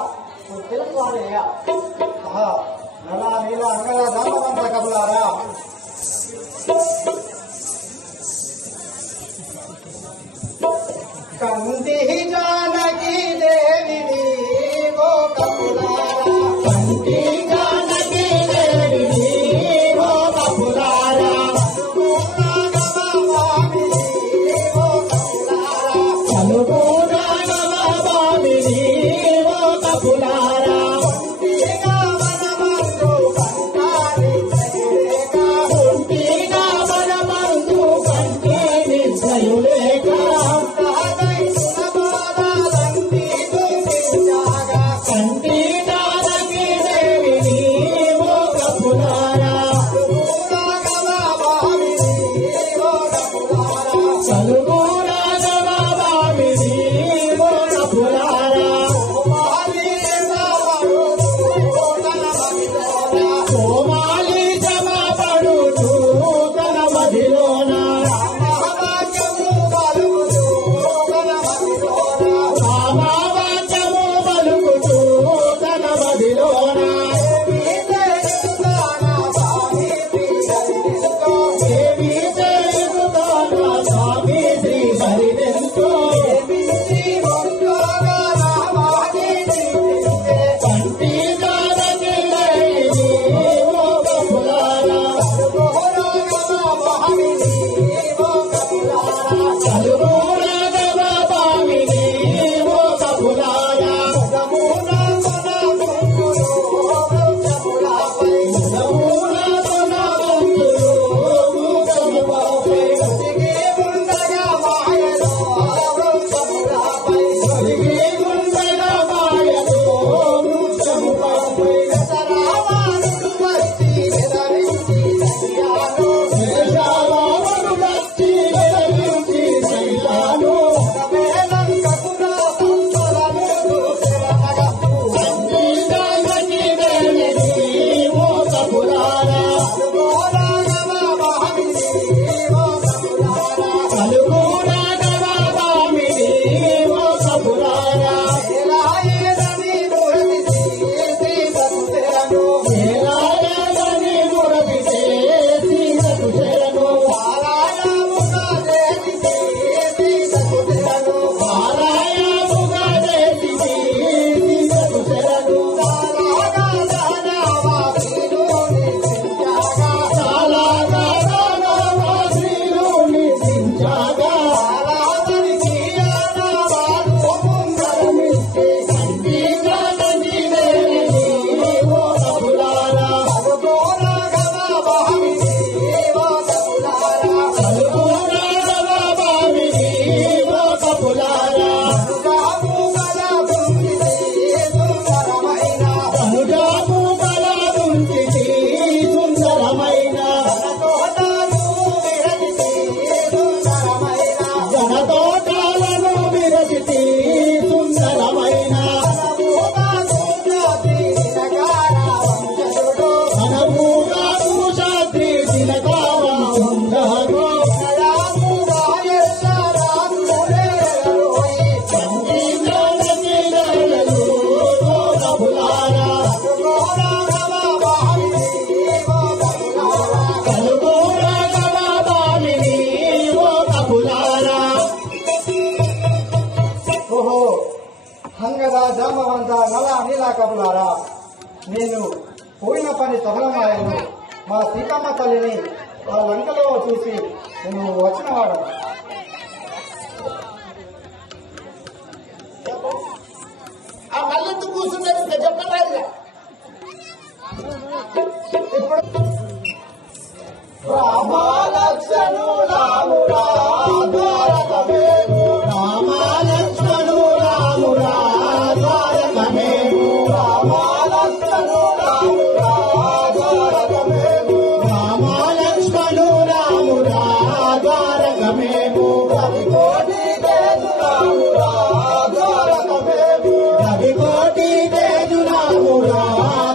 తెలుసుకోవాలయ్యా. నలా నీల అంగళ దామవంత కబులారా కంది జానకి దేవిని ఓ కబులారా కంది జానకి దేవిని ఓ కబులారా అనుకూల కొంత నీలా కబులారా, నేను పోయిన పని సఫలమాయను. మా సీతమ్మ తల్లిని ఆ లంకలో చూసి నేను వచ్చినవాడు. ఆ మల్లెత్తు కూర్చున్నది చెప్పలేదు. ఇప్పుడు రామాలక్ష్మణు రామురా ద్వారకమేము, రామాలక్ష్మణు రామురా ద్వారకమేము, రామాలక్ష్మణు రామురా ద్వారకమేము, రామాలక్ష్మణు రామురా ద్వారకమేము, రవికోటి తేజు రామురా ద్వారకమేము, రవికోటి తేజు రామురా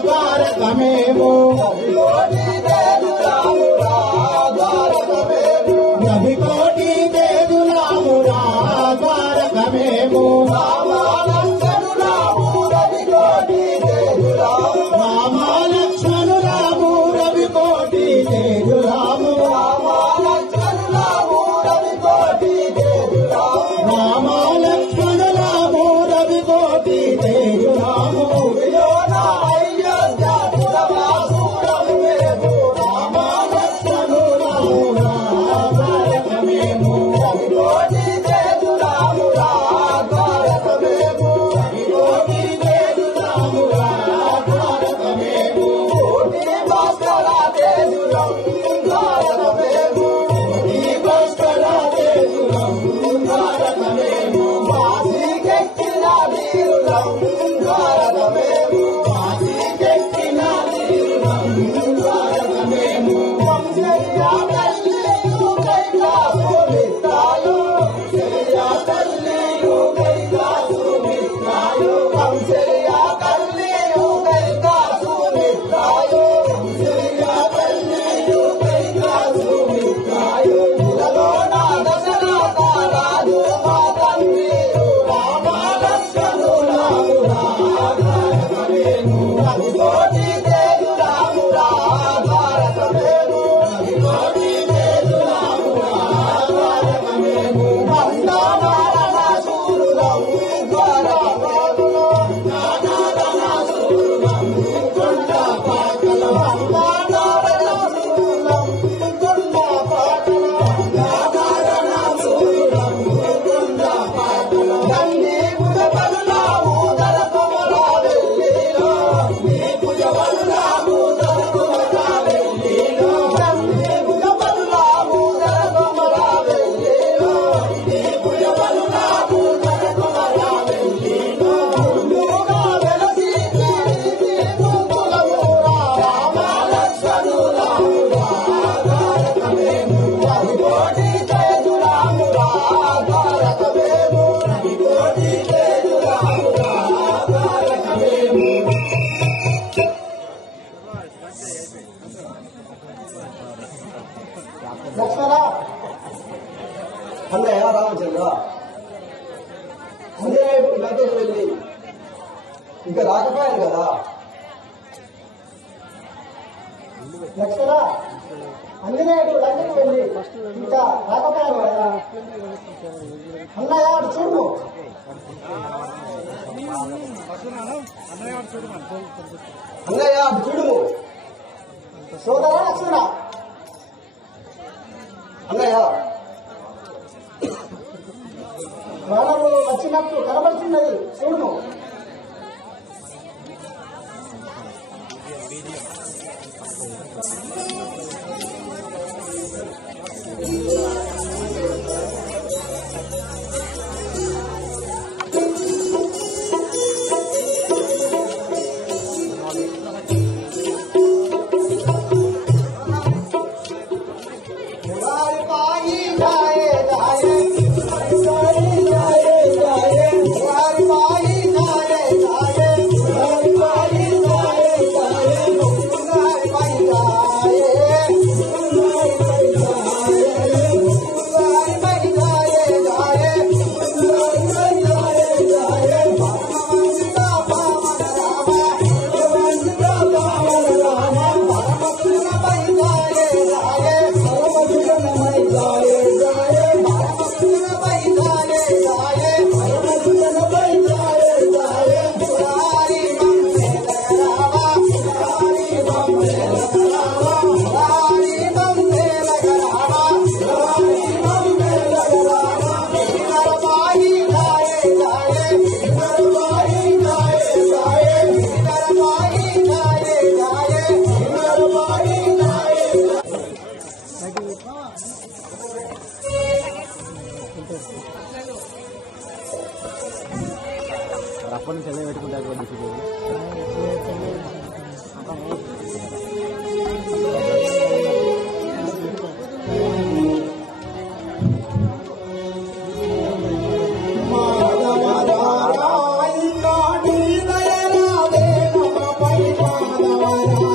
ద్వారకమేము, రవికోటి తేజు రామురా ద్వారకమేము, రవికోటి తేజు రామురా ద్వారకమేము, రామాలక్ష్మణు రాము రవికోటి తేజు రాము, రామాలక్ష్మణు రాము రవికోటి తేజు రాము, రామాలక్ష్మణు రాము రవికోటి తేజు రాము, రామాలక్ష్మణు రాము రవికోటి తేజు రాము, రామాలక్ష్మణు రామురా ద్వారకమేము, రవికోటి తేజు రామురా ద్వారకమేము, రవికోటి తేజు రామురా ద్వారకమేము, కోటి భాస్కర తేజులం ద్వారకమేము, కోటి భాస్కర తేజులం ద్వారకమేము, వాసికెక్కిన వీరులం ద్వారకమేము, వాసికెక్కిన వీరులం ద్వారకమేము, వంశయ్య తల్లియు కైలాసు మిత్రాలు, వంశయ్య తల్లియు కైలాసు మిత్రాలు, వంశయ్య తల్లియు కైలాసు మిత్రాలు, వంశయ్య తల్లియు కైలాసు మిత్రాలు, ఇలలోన దశరథ రాజు మా తండ్రియు, రామాలక్ష్మణు రామురా ద్వారకమేము, రవికోటి తేజు రామురా ద్వారకమేము, రవికోటి తేజు రామురా ద్వారకమేము, వందమారణ శూరులం ద్వారకమేములో, నానారణ శూరులం కొండ పాకల, వందమారణ శూరులం కొండ పాకల, నానారణ శూరులం కొండ పాకల, నంది భుజబలులాము దరకుమరా వెల్లిలో, నీ భుజబలులాము దరకుమరా వెల్లిలో, నంది భుజబలులాము దరకుమరా వెల్లిలో, నీ భుజబలులాము దరకుమరా వెల్లిలో, ముందుగా వెలసి తిరిగి ముందులమురా, రామాలక్ష్మణు రామురా ద్వారకమేము, రవికోటి తేజు రామురా ద్వారకమేము, రవికోటి తేజు రామురా ద్వారకమేము. లక్ష్మణ అన్నయ్య రామచంద్ర, ఆంజనేయుడు లంకకు వెళ్ళి ఇంకా రాకపోయాను కదా. లక్ష్మణ ఆంజనేయుడు లంకకు వెళ్ళి ఇంకా రాకపోయాను కదా. అన్నయ్య అటు చూడు, అన్నయ్య అటు చూడు సోదరా లక్ష్మణ. అన్నయ్య ప్రాణములు వచ్చినట్టు కనబడుతున్నది చూడు.